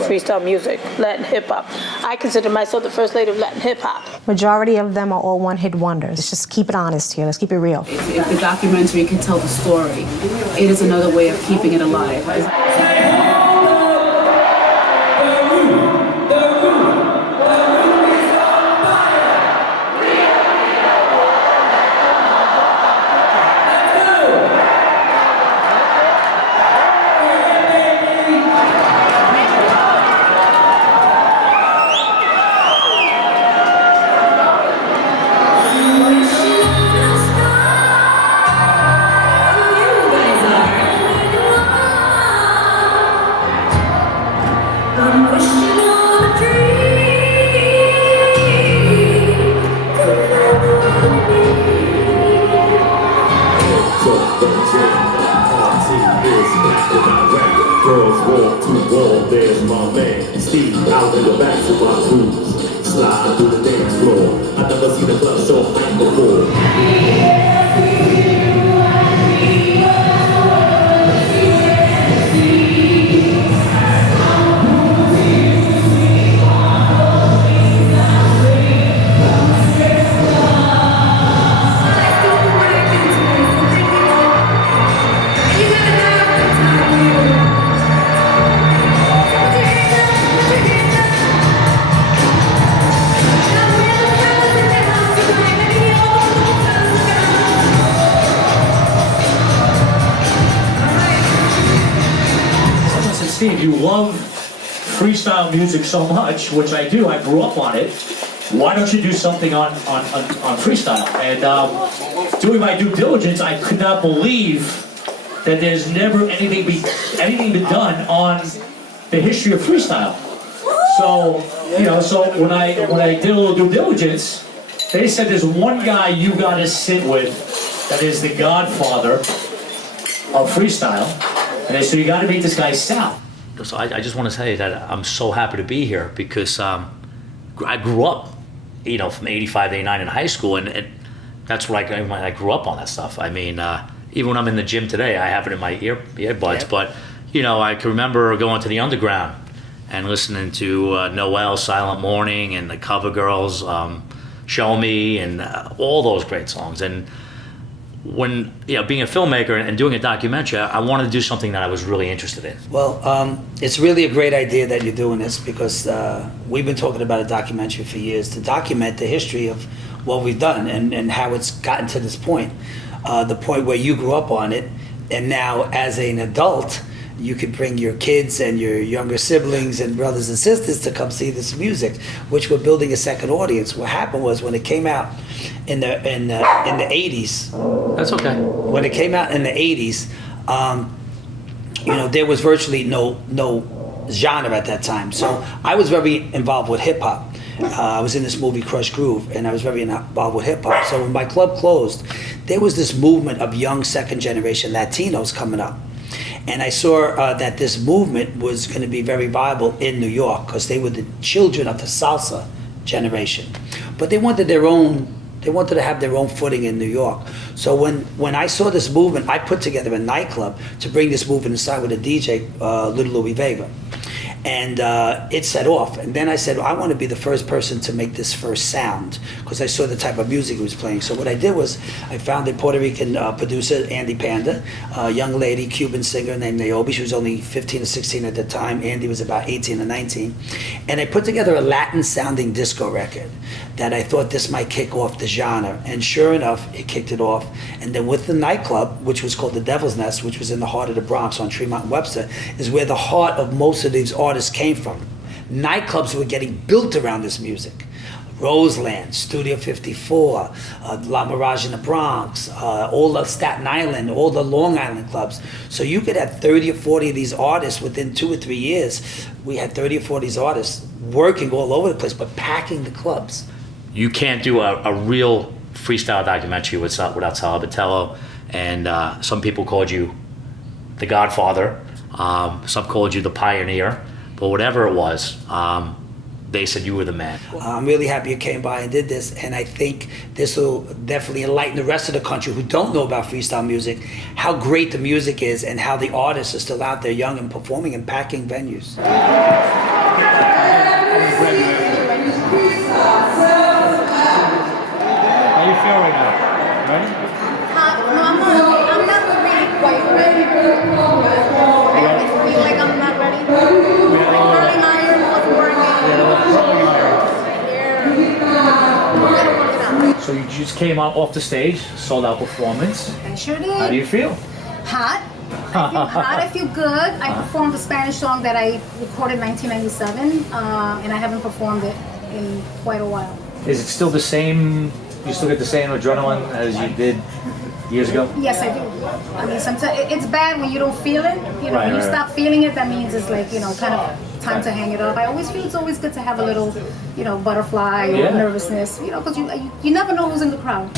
freestyle music, Latin hip-hop. I consider myself the first lady of Latin hip-hop. Majority of them are all one-hit wonders. Let's just keep it honest here. Let's keep it real. If the documentary can tell the story, it is another way of keeping it alive. Girls walk to wall, there's my man Steve out in the back of my cruise. Slide through the dance floor. I never seen a club so hype before. Steve, you love freestyle music so much, which I do, I grew up on it. Why don't you do something on freestyle? And doing my due diligence, I could not believe that there's never anything been done on the history of freestyle. So, you know, so when I did a little due diligence, they said there's one guy you gotta sit with that is the godfather of freestyle. And they said, you gotta meet this guy, Sal. So I just want to say that I'm so happy to be here because I grew up, you know, from 85 to 89 in high school, and that's what I grew up on that stuff. I mean, even when I'm in the gym today, I have it in my earbuds, Yep. but, you know, I can remember going to the underground and listening to Noel, Silent Morning, and the Cover Girls, Show Me, and all those great songs. And when, you know, being a filmmaker and doing a documentary, I wanted to do something that I was really interested in. Well, it's really a great idea that you're doing this because we've been talking about a documentary for years to document the history of what we've done and how it's gotten to this point. The point where you grew up on it, and now as an adult, you could bring your kids and your younger siblings and brothers and sisters to come see this music, which we're building a second audience. What happened was when it came out in the 80s. That's okay. When it came out in the 80s, you know, there was virtually no genre at that time. So I was very involved with hip hop. I was in this movie Crush Groove, and I was very involved with hip hop. So when my club closed, there was this movement of young second generation Latinos coming up. And I saw that this movement was going to be very viable in New York because they were the children of the salsa generation. But they wanted to have their own footing in New York. So when I saw this movement, I put together a nightclub to bring this movement inside with a DJ, Little Louis Vega. And it set off. And then I said, well, I want to be the first person to make this first sound because I saw the type of music he was playing. So what I did was I found a Puerto Rican producer, Andy Panda, a young lady, Cuban singer named Naomi. She was only 15 or 16 at the time. Andy was about 18 or 19. And I put together a Latin sounding disco record that I thought this might kick off the genre. And sure enough, it kicked it off. And then with the nightclub, which was called the Devil's Nest, which was in the heart of the Bronx on Tremont and Webster, is where the heart of most of these artists came from. Nightclubs were getting built around this music. Roseland, Studio 54, La Mirage in the Bronx, all the Staten Island, all the Long Island clubs. So you could have 30 or 40 of these artists within 2 or 3 years. We had 30 or 40 of these artists working all over the place, but packing the clubs. You can't do a real freestyle documentary without Sal Batello, and some people called you the Godfather, some called you the Pioneer, but whatever it was, they said you were the man. I'm really happy you came by and did this, and I think this will definitely enlighten the rest of the country who don't know about freestyle music, how great the music is and how the artists are still out there young and performing and packing venues. How you feel right now? Ready? No, I'm not really quite ready. I always feel like I'm not ready. Curling iron wasn't working. Yeah. We're gonna work it out. So you just came out off the stage, sold out performance. I sure did. How do you feel? Hot. I feel hot. I feel good. I performed a Spanish song that I recorded in 1997, and I haven't performed it in quite a while. Is it still the same? You still get the same adrenaline as you did years ago? Yes, I do. I mean, sometimes it's bad when you don't feel it. You know, Right, when you right, stop feeling it, that means it's like, you know, kind of time to hang it up. I always feel it's always good to have a little, you know, butterfly or Yeah. nervousness, you know, because you never know who's in the crowd.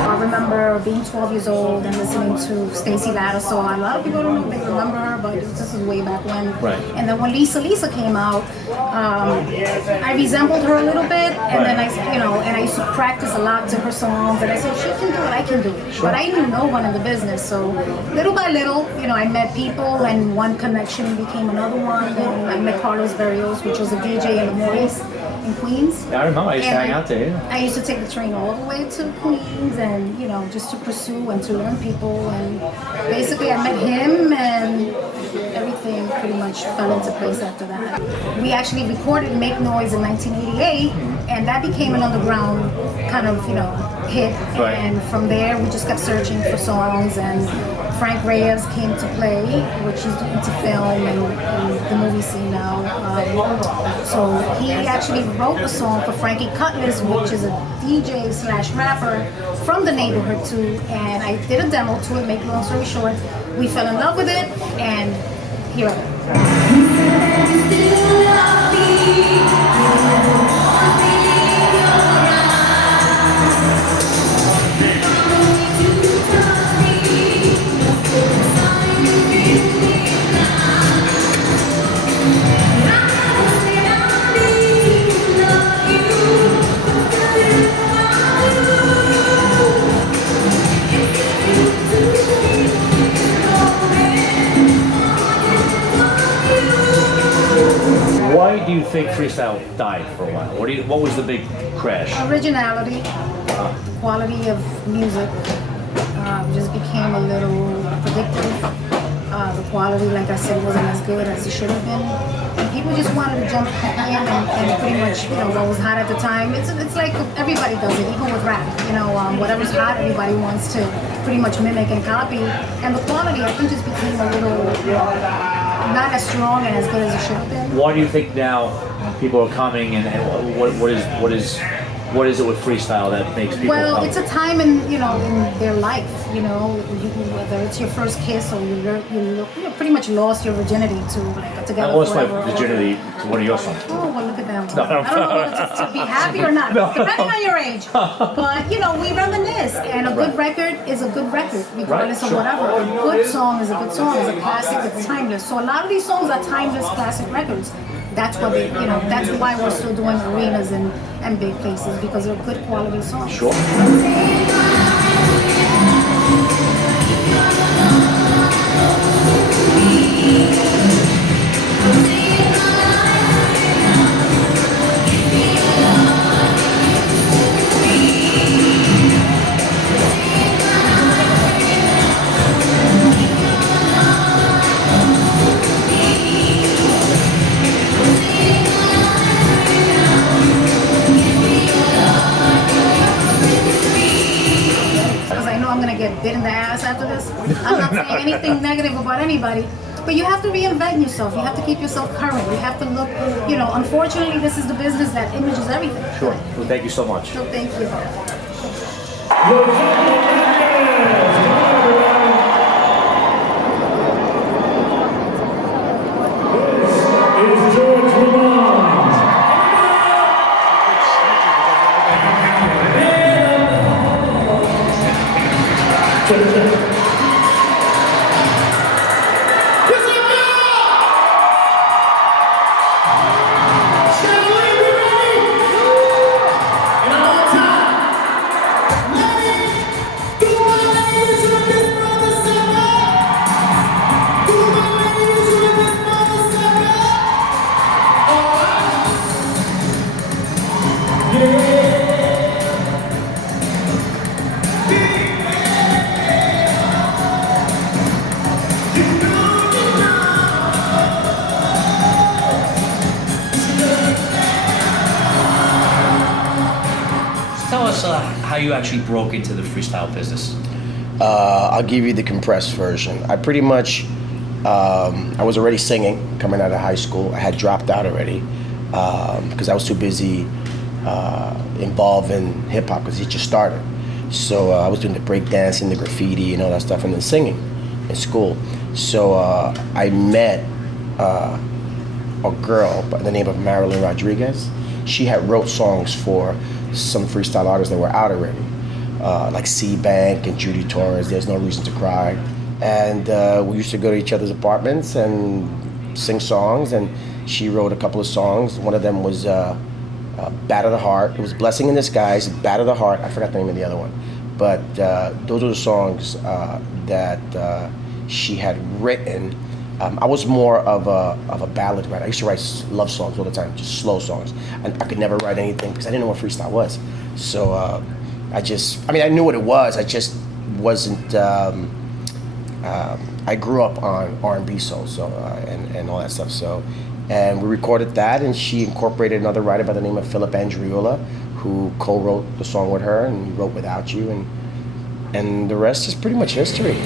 I remember being 12 years old and listening to Stacey Lattisaw. A lot of people don't remember her, but this is way back when. Right. And then when Lisa came out, I resembled her a little bit, and then I used to practice a lot to her songs. And I said, she can do it, I can do it. But I knew no one in the business, so little by little, I met people, and one connection became another one. And I met Carlos Berrios, which was a DJ in the Morris in Queens. Yeah, I remember. I used to hang out there. Yeah. I used to take the train all the way to Queens, and just to pursue and to learn people. And basically, I met him, and everything pretty much fell into place after that. We actually recorded "Make Noise" in 1988, and that became an underground kind of hit. Right. And from there, we just kept searching for songs, and Frank Reyes came to play, which is into film and the movie scene now. So he actually wrote a song for Frankie Cutlass, which is a DJ / rapper from the neighborhood too. And I did a demo to it. Make long story short, we fell in love with it, and here I am. Why do you think freestyle died for a while? What was the big crash? Originality, quality of music just became a little predictable. The quality, like I said, wasn't as good as it should have been. And people just wanted to jump in and pretty much, what was hot at the time. It's like everybody does it, even with rap. Whatever's hot, everybody wants to pretty much mimic and copy. And the quality, I think, just became a little not as strong and as good as it should have been. Why do you think now people are coming, and what is it with freestyle that makes people come? It's a time in their life. Whether it's your first kiss or you pretty much lost your virginity to together. I lost my forever. virginity to one of your songs. Oh, well, look at that one. I don't know whether to be happy or not, depending on your age. But, we reminisce, and a good record is a good record, regardless of whatever. A good song is a good song, it's a classic, it's timeless. So a lot of these songs are timeless classic records. That's what that's why we're still doing arenas and big places, because they're good quality songs. Sure. Bit in the ass after this. I'm not saying anything negative about anybody, but you have to reinvent yourself. You have to keep yourself current. You have to look, unfortunately, this is the business that images everything. Sure. Well, thank you so much. So thank you. us how you actually broke into the freestyle business. I'll give you the compressed version. I pretty much, I was already singing coming out of high school. I had dropped out already because I was too busy involved in hip hop because it just started. So I was doing the break dancing, the graffiti, and all that stuff, and then singing in school. So I met a girl by the name of Marilyn Rodriguez. She had wrote songs for some freestyle artists that were out already, like C-Bank and Judy Torres, There's No Reason to Cry. And we used to go to each other's apartments and sing songs, and she wrote a couple of songs. One of them was Batter the Heart. It was Blessing in Disguise, Batter the Heart. I forgot the name of the other one. But those are the songs that she had written. I was more of a ballad writer. I used to write love songs all the time, just slow songs. And I could never write anything because I didn't know what freestyle was. So I knew what it was. I just wasn't, I grew up on R&B soul, and all that stuff. So, and we recorded that, and she incorporated another writer by the name of Philip Andriola, who co-wrote the song with her, and he wrote Without You, and the rest is pretty much history.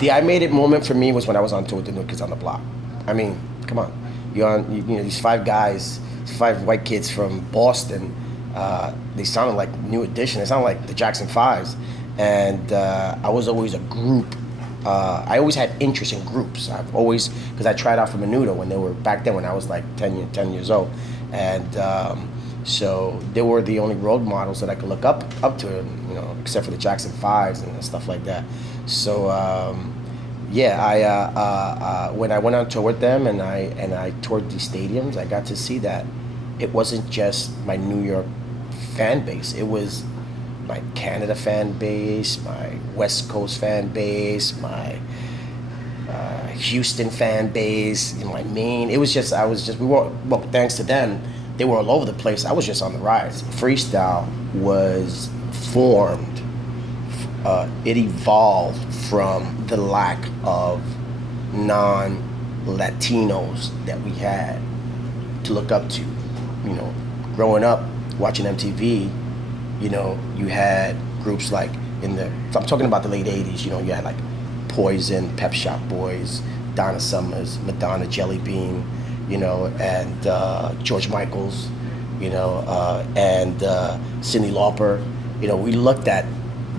The I Made It moment for me was when I was on tour with the New Kids on the Block. I mean, come on. You're on, you know, these five guys, these five white kids from Boston, they sounded like New Edition. They sounded like the Jackson Fives. And I was always a group. I always had interest in groups. I've always, because I tried out for Menudo when they were, back then when I was like 10 years old. And so they were the only role models that I could look up to, you know, except for the Jackson Fives and stuff like that. So when I went on tour with them and I toured these stadiums, I got to see that it wasn't just my New York fan base. It was my Canada fan base, my West Coast fan base, my Houston fan base, my Maine. It was just, thanks to them, they were all over the place. I was just on the rise. Freestyle was formed. It evolved from the lack of non-Latinos that we had to look up to. You know, growing up, watching MTV, you know, you had groups like I'm talking about the late 80s, you know, you had like Poison, Pep Shop Boys, Donna Summers, Madonna, Jelly Bean, you know, and George Michaels, you know, and Cyndi Lauper. You know, we looked at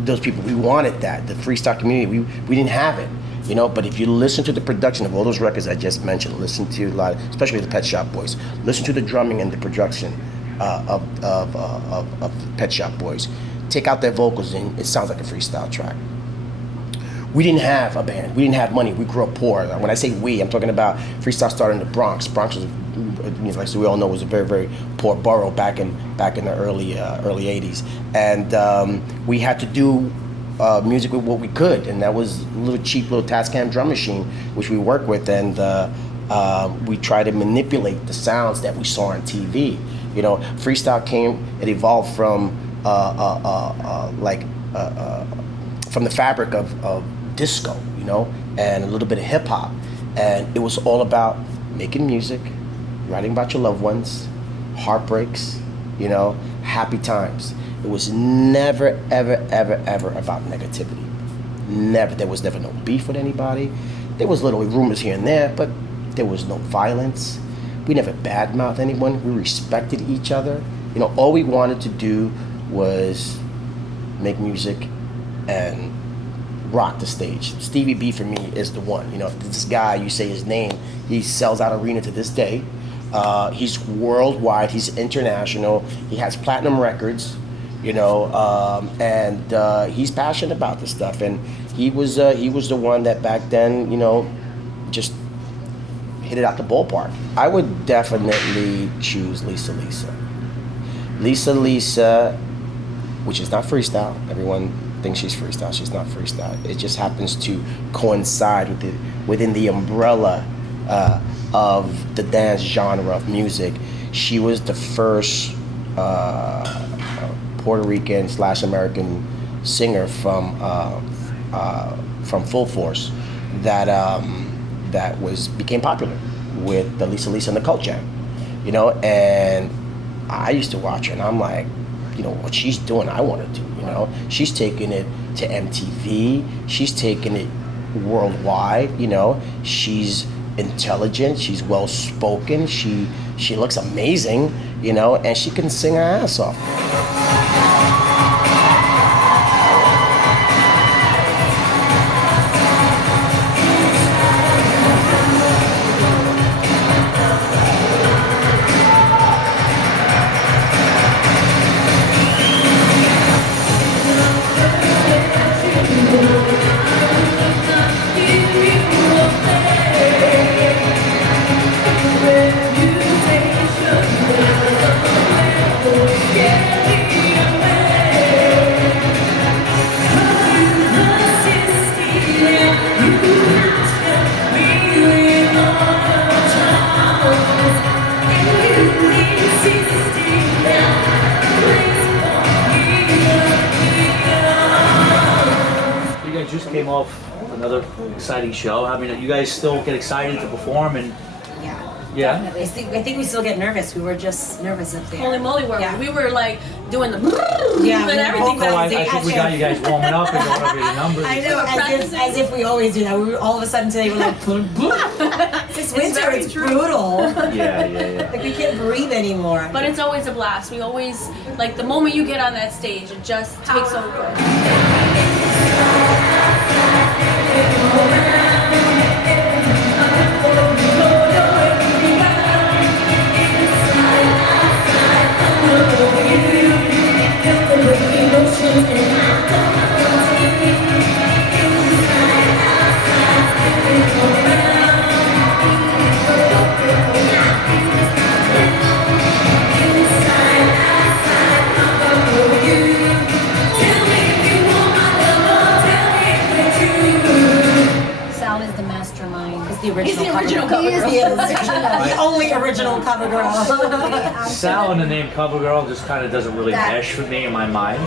those people. We wanted that. The freestyle community, we didn't have it, you know. But if you listen to the production of all those records I just mentioned, listen to a lot, especially the Pet Shop Boys, listen to the drumming and the production of Pet Shop Boys. Take out their vocals and it sounds like a freestyle track. We didn't have a band. We didn't have money. We grew up poor. When I say we, I'm talking about freestyle started in the Bronx. Bronx was, like we all know, was a very, very poor borough back in the early 80s. And we had to do music with what we could, and that was a little cheap little Tascam drum machine, which we worked with, and we tried to manipulate the sounds that we saw on TV. You know, freestyle it evolved from from the fabric of disco, you know, and a little bit of hip hop, and it was all about making music, writing about your loved ones, heartbreaks, you know, happy times. It was never, ever, ever, ever about negativity. Never. There was never no beef with anybody. There was little rumors here and there, but there was no violence. We never badmouthed anyone. We respected each other. You know, all we wanted to do was make music and rock the stage. Stevie B for me is the one. You know, this guy, you say his name, he sells out arena to this day. He's worldwide, he's international, he has platinum records, you know, and he's passionate about this stuff. And he was the one that back then, you know, just hit it out the ballpark. I would definitely choose Lisa Lisa. Lisa Lisa, which is not freestyle. Everyone think she's freestyle. She's not freestyle. It just happens to coincide within the umbrella of the dance genre of music. She was the first Puerto Rican / American singer from Full Force that became popular with the Lisa and the Cult Jam, you know. And I used to watch her, and I'm like, you know, what she's doing, I want to do. You know, she's taking it to MTV. She's taking it worldwide. You know, she's intelligent. She's well spoken. She looks amazing. You know, and she can sing her ass off. Just came off another exciting show. I mean, you guys still get excited to perform and yeah. I think we still get nervous. We were just nervous up there. Holy moly, we were like doing the and everything. I think we got you guys warming up and going over your numbers. I know, as if we always do that. We were, all of a sudden today we're like, this winter it's brutal. Yeah. Like we can't breathe anymore. But it's always a blast. We always, like, the moment you get on that stage, it just takes over. The original cover girl. He is the only original cover girl. Sal and the name cover girl just kind of doesn't really mesh for me in my mind.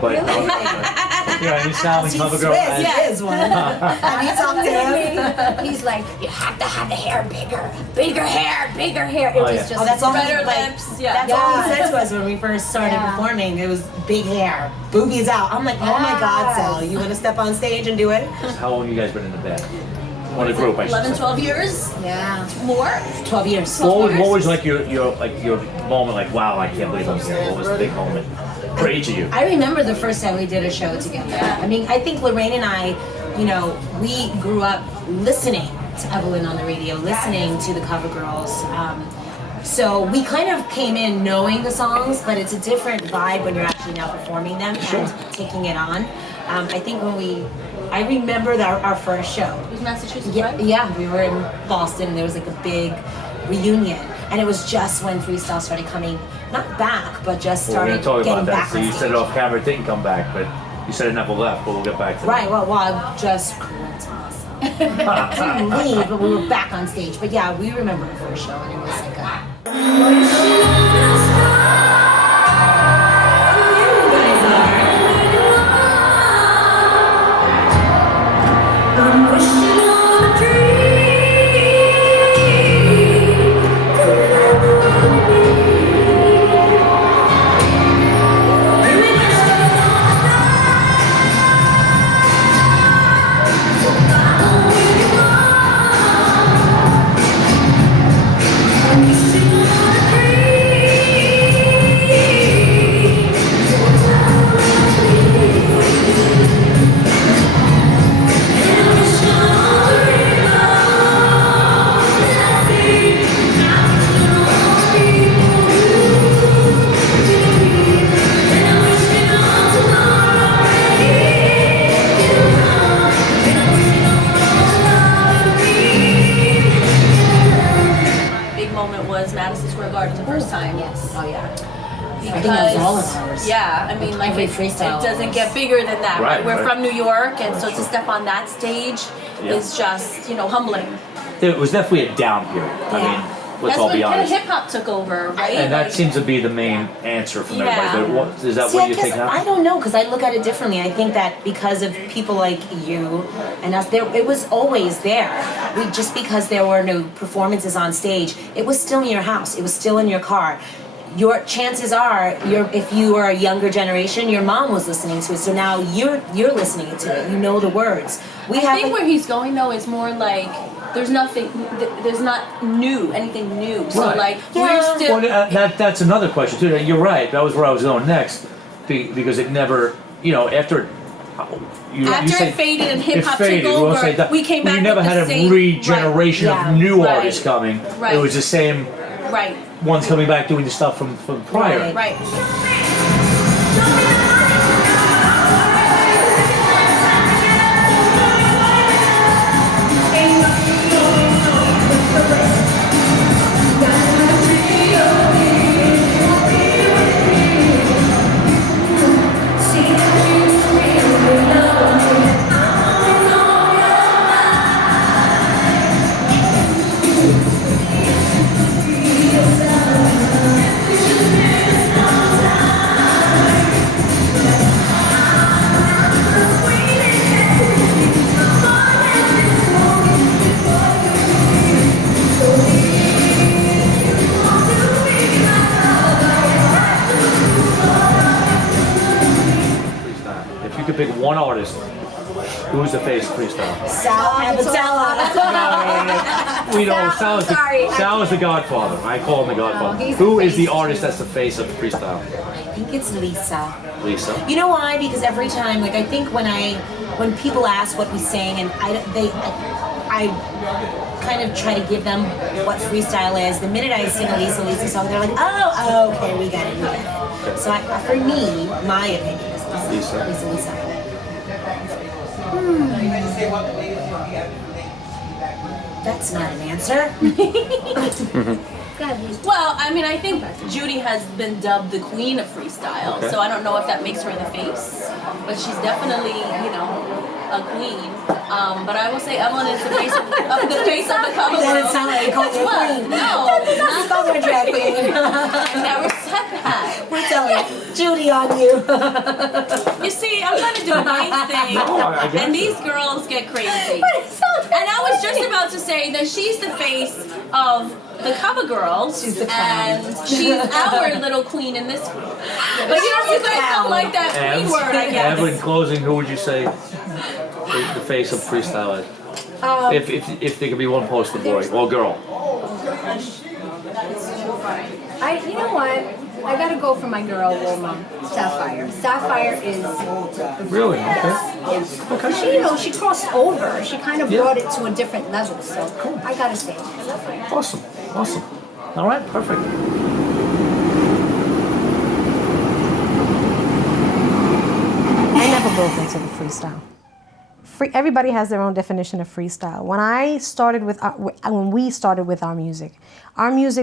But I knew Sal and cover girl. He is one. Have you talked to him? He's like, you have to have the hair bigger hair. It was just that's all better like, lips. That's all he said to us when we first started performing. It was big hair, boobies out. I'm like, oh my God, Sal, you want to step on stage and do it? How long have you guys been in the band? Or the group, I should 11, say. 12 years? Yeah. More? 12 years. What was like your moment, like, wow, I can't believe I'm here? What was the big moment for each of you? I remember the first time we did a show together. I mean, I think Lorraine and I, you know, we grew up listening to Evelyn on the radio, listening to the cover girls. So we kind of came in knowing the songs, but it's a different vibe when you're actually now performing them and taking it on. I think I remember our first show. It was Massachusetts, Yeah, right? yeah, we were in Boston and there was like a big reunion. And it was just when Freestyle started coming, not back, but just started we're going to talk getting about that. back So on you stage. said it off camera, it didn't come back, but you said it never left, but we'll get back to that. Right, well, I just corrected myself. Didn't leave, but we were back on stage. But yeah, we remember the first show and it was like Wishing on a dream. Yes. Yeah, I mean, like Every it freestyle doesn't get bigger than that. Right, We're right. from New York, and so to step on that stage Yeah. is just, humbling. It was definitely a down period. I mean, let's That's all when be kind of honest. hip hop took over, right? And that Like- seems to be the main answer from Yeah. everybody. But what, is that See, what I you guess think I happened? don't know because I look at it differently. I think that because of people like you and us, it was always there. Just because there were no performances on stage, it was still in your house. It was still in your car. Your chances are, if you are a younger generation, your mom was listening to it. So now you're listening to it. You know the words. I think where he's going though is more like there's not anything new. So Right. like we're still. Well, that's another question too. You're right. That was where I was going next, because it never, after. After it faded and hip hop took we won't over, say that. we came back We never with had the a same- regeneration right, of new right, artists coming. right. It was the same Right. ones coming back doing the stuff from prior. Right. If you could pick one artist, who's the face of freestyle? Sal Abbott. We know Sal is sorry. the Godfather. I call him the Godfather. he's Who the is the face. artist that's the face of freestyle? I think it's Lisa. Lisa. You know why? Because every time, like I think when people ask what we sing, and I kind of try to give them what freestyle is. The minute I sing a Lisa song, they're like, oh, okay, we got it. So for me, my opinion is Lisa. Lisa. That's not an answer. Well, I mean, I think Judy has been dubbed the queen of freestyle, Okay. so I don't know if that makes her the face, but she's definitely, a queen. But I will say Evelyn is the face of the cover. That didn't sound like you called her a What? queen. No, Not called her a drag queen. I never said that. We're telling Judy on you. You see, I'm trying to do my thing, I get and you. these girls get crazy. And I was just about to say that she's the face of the cover girls, She's the clown. and she's our little queen in this group. But you guys don't like that queen Ev, word, I guess. Ev, in closing, who would you say the face of freestyle is? If there could be one poster boy or girl. You know what? I gotta go for my girl, Sapphire. Sapphire is Really? Okay. yes. She, she crossed over. She kind of brought it to a different level. So I gotta say Sapphire. Awesome. All right, perfect. I never broke into the freestyle. Everybody has their own definition of freestyle. When we started with our music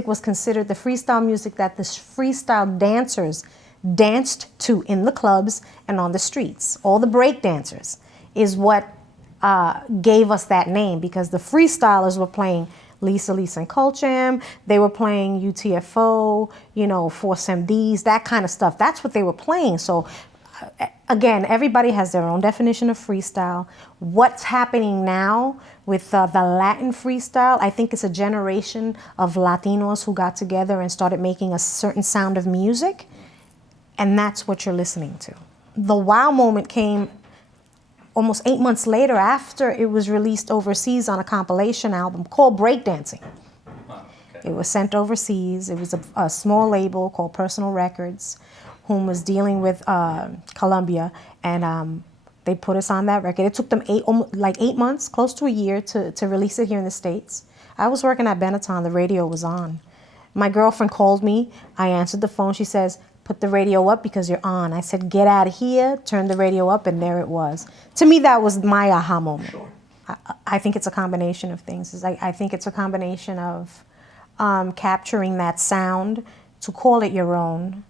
was considered the freestyle music that the freestyle dancers danced to in the clubs and on the streets. All the break dancers is what gave us that name, because the freestylers were playing Lisa and Culture. They were playing UTFO, Force MDs, that kind of stuff. That's what they were playing. So again, everybody has their own definition of freestyle. What's happening now with the Latin freestyle, I think it's a generation of Latinos who got together and started making a certain sound of music, and that's what you're listening to. The wow moment came almost 8 months later, after it was released overseas on a compilation album called Breakdancing. It was sent overseas. It was a small label called Personal Records, whom was dealing with Columbia, and they put us on that record. It took them 8 months, close to a year, to release it here in the States. I was working at Benetton. The radio was on. My girlfriend called me. I answered the phone. She says, "Put the radio up because you're on." I said, "Get out of here." Turned the radio up, and there it was. To me, that was my aha moment. I think it's a combination of things. I think it's a combination of capturing that sound, to call it your own,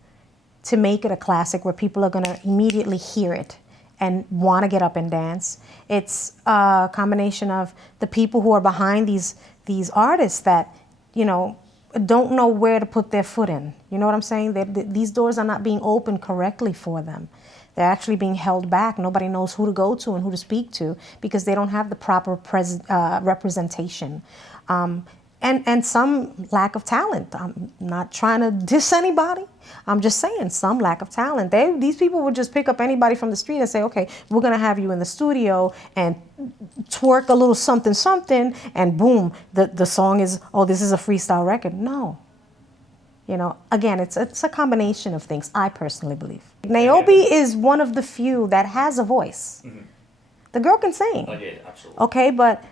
to make it a classic where people are going to immediately hear it and want to get up and dance. It's a combination of the people who are behind these artists that, you know, don't know where to put their foot in. You know what I'm saying? These doors are not being opened correctly for them. They're actually being held back. Nobody knows who to go to and who to speak to because they don't have the proper representation. And some lack of talent. I'm not trying to diss anybody. I'm just saying some lack of talent. These people would just pick up anybody from the street and say, okay, we're going to have you in the studio and twerk a little something, something, and boom, the song is, oh, this is a freestyle record. No. You know, again, it's a combination of things, I personally believe. Niobe is one of the few that has a voice. Mm-hmm. The girl can sing. Oh, yeah, absolutely. Okay, but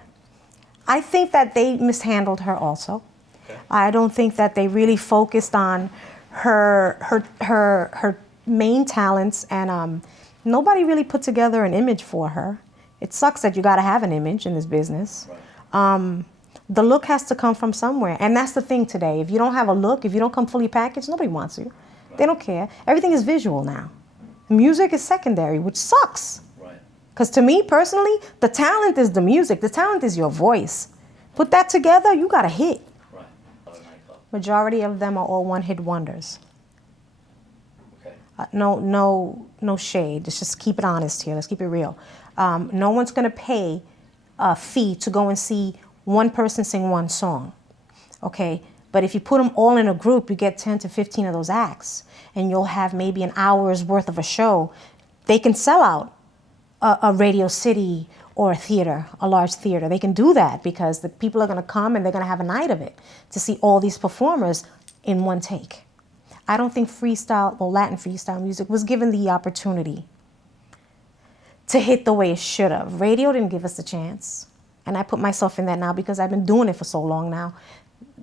I think that they mishandled her also. Okay. I don't think that they really focused on her main talents, and nobody really put together an image for her. It sucks that you got to have an image in this business. Right. The look has to come from somewhere, and that's the thing today. If you don't have a look, if you don't come fully packaged, nobody wants you. Right. They don't care. Everything is visual now. Music is secondary, which sucks. Because to me, personally, the talent is the music. The talent is your voice. Put that together, you got a hit. Right. Majority of them are all one-hit wonders. Okay. No shade. Let's just keep it honest here. Let's keep it real. No one's going to pay a fee to go and see one person sing one song. Okay? But if you put them all in a group, you get 10 to 15 of those acts. And you'll have maybe an hour's worth of a show. They can sell out a Radio City or a theater, a large theater. They can do that because the people are going to come and they're going to have a night of it to see all these performers in one take. I don't think freestyle or Latin freestyle music was given the opportunity to hit the way it should have. Radio didn't give us the chance. And I put myself in that now because I've been doing it for so long now.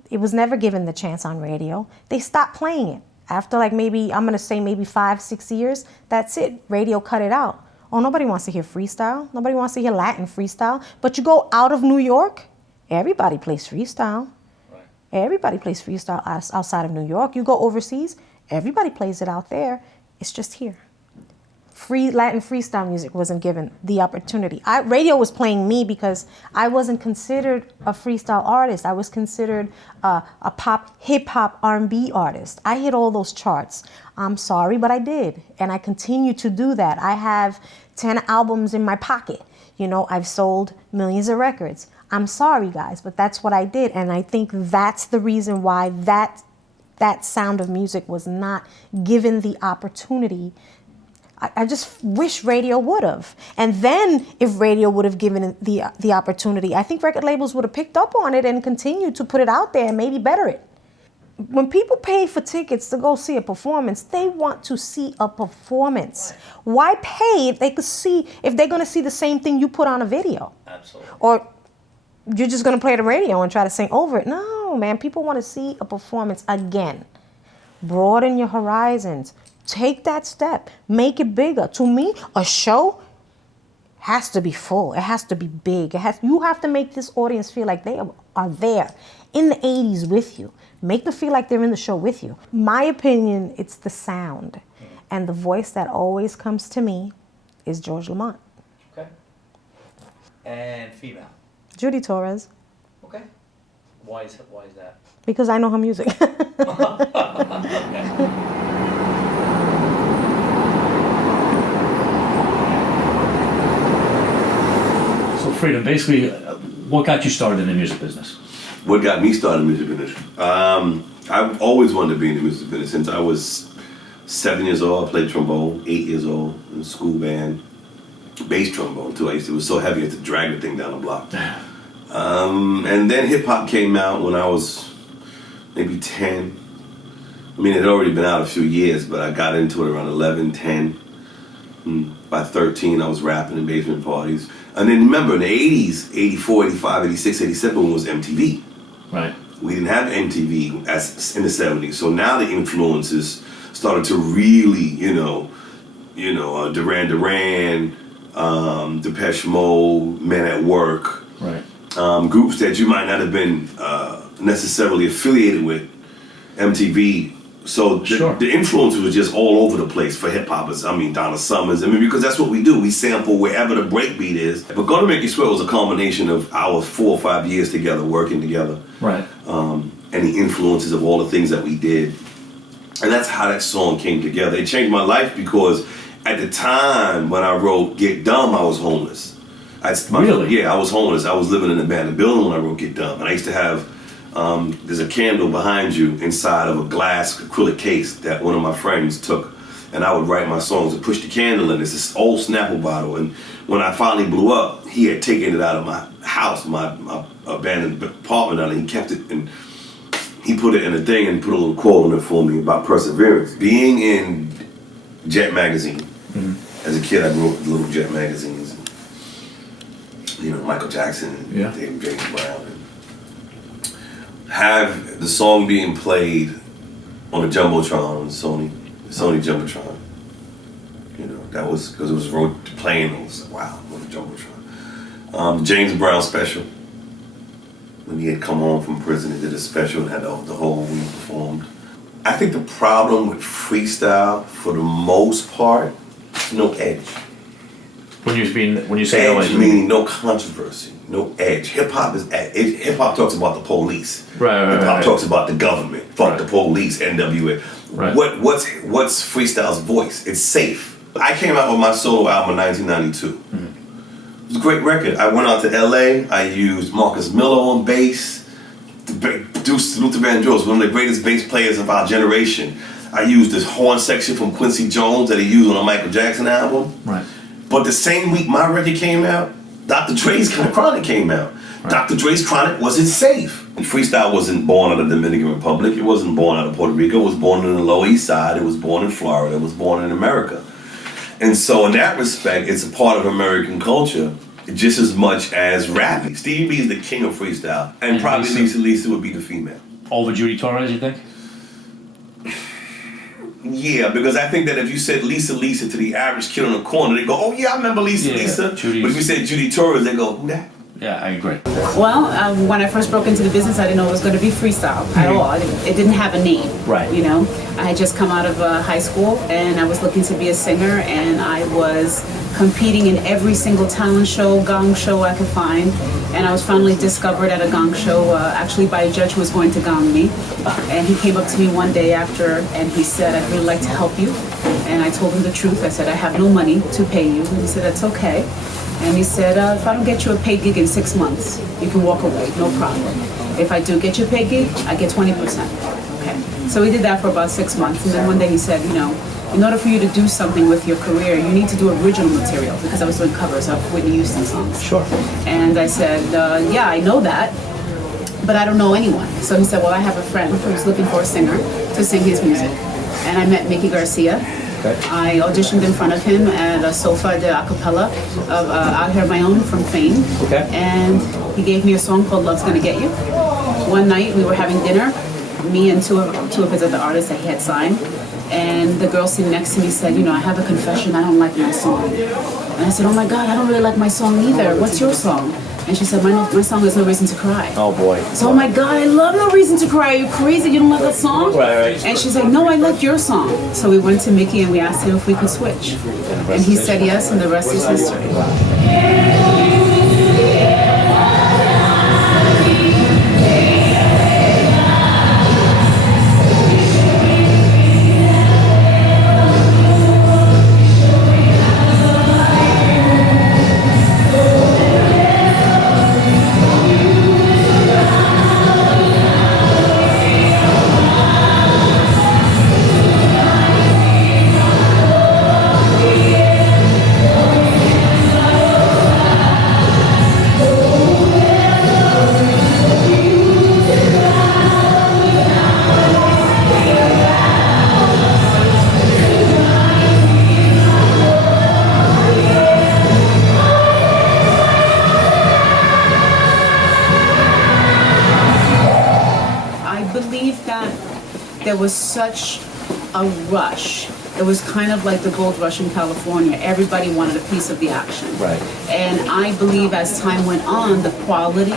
It was never given the chance on radio. They stopped playing it. After like maybe, I'm going to say maybe 5-6 years, that's it. Radio cut it out. Oh, nobody wants to hear freestyle. Nobody wants to hear Latin freestyle. But you go out of New York, everybody plays freestyle. Right. Everybody plays freestyle outside of New York. You go overseas, everybody plays it out there. It's just here. Free Latin freestyle music wasn't given the opportunity. Radio was playing me because I wasn't considered a freestyle artist. I was considered a pop, hip-hop, R&B artist. I hit all those charts. I'm sorry, but I did. And I continue to do that. I have 10 albums in my pocket. You know, I've sold millions of records. I'm sorry, guys, but that's what I did. And I think that's the reason why that sound of music was not given the opportunity. I just wish radio would have. And then if radio would have given it the opportunity, I think record labels would have picked up on it and continued to put it out there and maybe better it. When people pay for tickets to go see a performance, they want to see a performance. Why pay if they're going to see the same thing you put on a video? Absolutely. Or you're just going to play the radio and try to sing over it. No, man, people want to see a performance again. Broaden your horizons. Take that step. Make it bigger. To me, a show has to be full. It has to be big. You have to make this audience feel like they are there in the 80s with you. Make them feel like they're in the show with you. My opinion, it's the sound. And the voice that always comes to me is George Lamont. Okay. And female? Judy Torres. Okay. Why is that? Because I know her music. So Freedom, basically, what got you started in the music business? What got me started in the music business? I've always wanted to be in the music business since I was 7 years old. I played trombone, 8 years old, in the school band. Bass trombone too. It was so heavy I had to drag the thing down the block. And then hip hop came out when I was maybe 10. I mean, it had already been out a few years, but I got into it around 11, 10. By 13, I was rapping in basement parties. And then remember, in the 80s, 84, 85, 86, 87 was MTV. Right. We didn't have MTV as in the 70s. So now the influences started to really, Duran Duran, Depeche Mode, Men at Work. Right. Groups that you might not have been necessarily affiliated with. MTV So the influence was just all over the place for hip hoppers. I mean, Donna Summers. I mean, because that's what we do. We sample wherever the breakbeat is. But Gonna Make You Sweat was a combination of our 4 or 5 years together, working together. Right. And the influences of all the things that we did. And that's how that song came together. It changed my life because at the time when I wrote Get Dumb, I was homeless. Really? Yeah, I was homeless. I was living in an abandoned building when I wrote Get Dumb. And I used to have, there's a candle behind you inside of a glass acrylic case that one of my friends took. And I would write my songs and push the candle in. It's this old Snapple bottle. And when I finally blew up, he had taken it out of my house, my abandoned apartment, and he kept it and he put it in a thing and put a little quote on it for me about perseverance. Being in Jet magazine, as a kid, I grew up with little Jet magazines. And, you know, Michael Jackson, and David James Brown. And have the song being played on a Jumbotron, on Sony Jumbotron. You know, that was, because it was playing, it was like, wow, on the Jumbotron. The James Brown special. When he had come home from prison and did a special and had the whole week performed. I think the problem with freestyle, for the most part, is no edge. When you say edge, meaning no controversy, no edge. Hip hop is edge. Hip hop talks about the police. Right. Hip hop talks about the government. Fuck the police. NWA. Right. What's freestyle's voice? It's safe. I came out with my solo album in 1992. It was a great record. I went out to LA. I used Marcus Miller on bass, produced Luther Vandross, one of the greatest bass players of our generation. I used this horn section from Quincy Jones that he used on a Michael Jackson album. Right. But the same week my record came out, Dr. Dre's Chronic came out. Right. Dr. Dre's Chronic wasn't safe. And freestyle wasn't born out of the Dominican Republic. It wasn't born out of Puerto Rico. It was born in the Lower East Side. It was born in Florida. It was born in America. And so in that respect, it's a part of American culture just as much as rap. Stevie B is the king of freestyle. And probably Lisa would be the female. Over Judy Torres, you think? Yeah, because I think that if you said Lisa to the average kid on the corner, they go, oh yeah, I remember Lisa. But if you said Judy Torres, they go, who that? Yeah, I agree. Well, when I first broke into the business, I didn't know it was going to be freestyle at all. It didn't have a name. Right. You know, I had just come out of high school and I was looking to be a singer, and I was competing in every single talent show, gong show I could find. And I was finally discovered at a gong show, actually by a judge who was going to gong me. And he came up to me one day after and he said, I'd really like to help you. And I told him the truth. I said, I have no money to pay you. And he said, that's okay. And he said, if I don't get you a paid gig in 6 months, you can walk away, no problem. If I do get you a paid gig, I get 20%. Okay. So we did that for about 6 months. And then one day he said, you know, in order for you to do something with your career, you need to do original material, because I was doing covers of Whitney Houston songs. Sure. And I said, yeah, I know that, but I don't know anyone. So he said, well, I have a friend who's looking for a singer to sing his music. And I met Mickey Garcia. Okay. I auditioned in front of him at a sofa de acapella of Out Here My Own from Fame. Okay. And he gave me a song called Love's Gonna Get You. One night we were having dinner, me and two of his other artists that he had signed. And the girl sitting next to me said, you know, I have a confession, I don't like my song. And I said, oh my God, I don't really like my song either. What's your song? And she said, my song is No Reason to Cry. Oh boy. So, oh my God, I love No Reason to Cry. Are you crazy? You don't like that song? Right. And she's like, no, I like your song. So we went to Mickey and we asked him if we could switch. And he said yes, and the rest is history. There was such a rush. It was kind of like the gold rush in California. Everybody wanted a piece of the action. Right. And I believe as time went on, the quality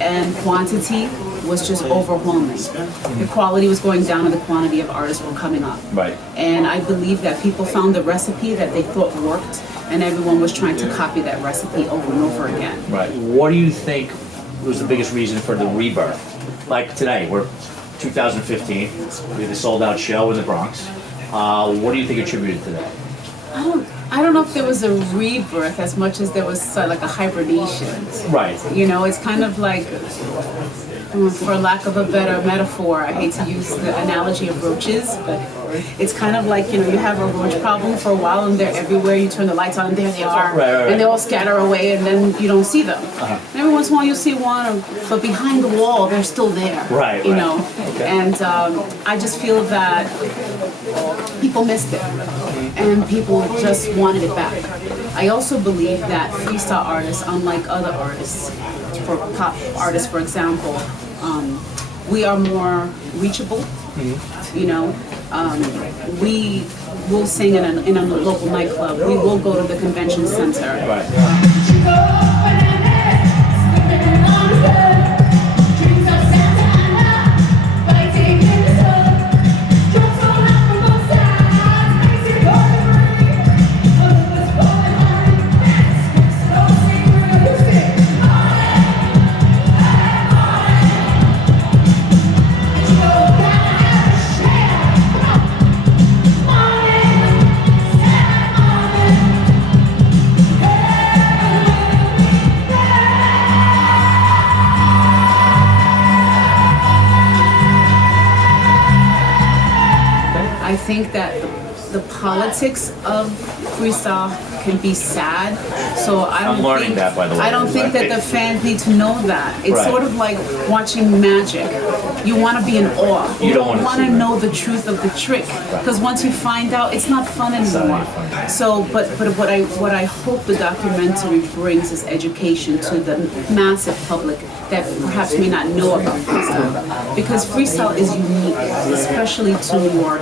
and quantity was just overwhelming. The quality was going down and the quantity of artists were coming up. Right. And I believe that people found the recipe that they thought worked, and everyone was trying to copy that recipe over and over again. Right. What do you think was the biggest reason for the rebirth? Like today, we're 2015, we had a sold-out show in the Bronx. What do you think attributed to that? I don't know if there was a rebirth as much as there was like a hibernation. Right. You know, it's kind of like, for lack of a better metaphor, I hate to use the analogy of roaches, but it's kind of like, you know, you have a roach problem for a while and they're everywhere, you turn the lights on and there they are, right. and they all scatter away and then you don't see them. And every once in a while you see one, but behind the wall they're still there, Right, you right. know. Okay. And I just feel that people missed it and people just wanted it back. I also believe that freestyle artists, unlike other artists, for pop artists for example, we are more reachable. You know, we will sing in a local nightclub. We will go to the convention center. I think that the politics of freestyle can be sad, so I'm learning that, by the way. I don't think that the fans need to know that. It's Right. sort of like watching magic. You want to be in awe. You don't wanna want see to that. know the truth of the trick, because once you find out, it's not fun anymore. So, but what I hope the documentary brings is education to the massive public that perhaps may not know about freestyle, because freestyle is unique, especially to New York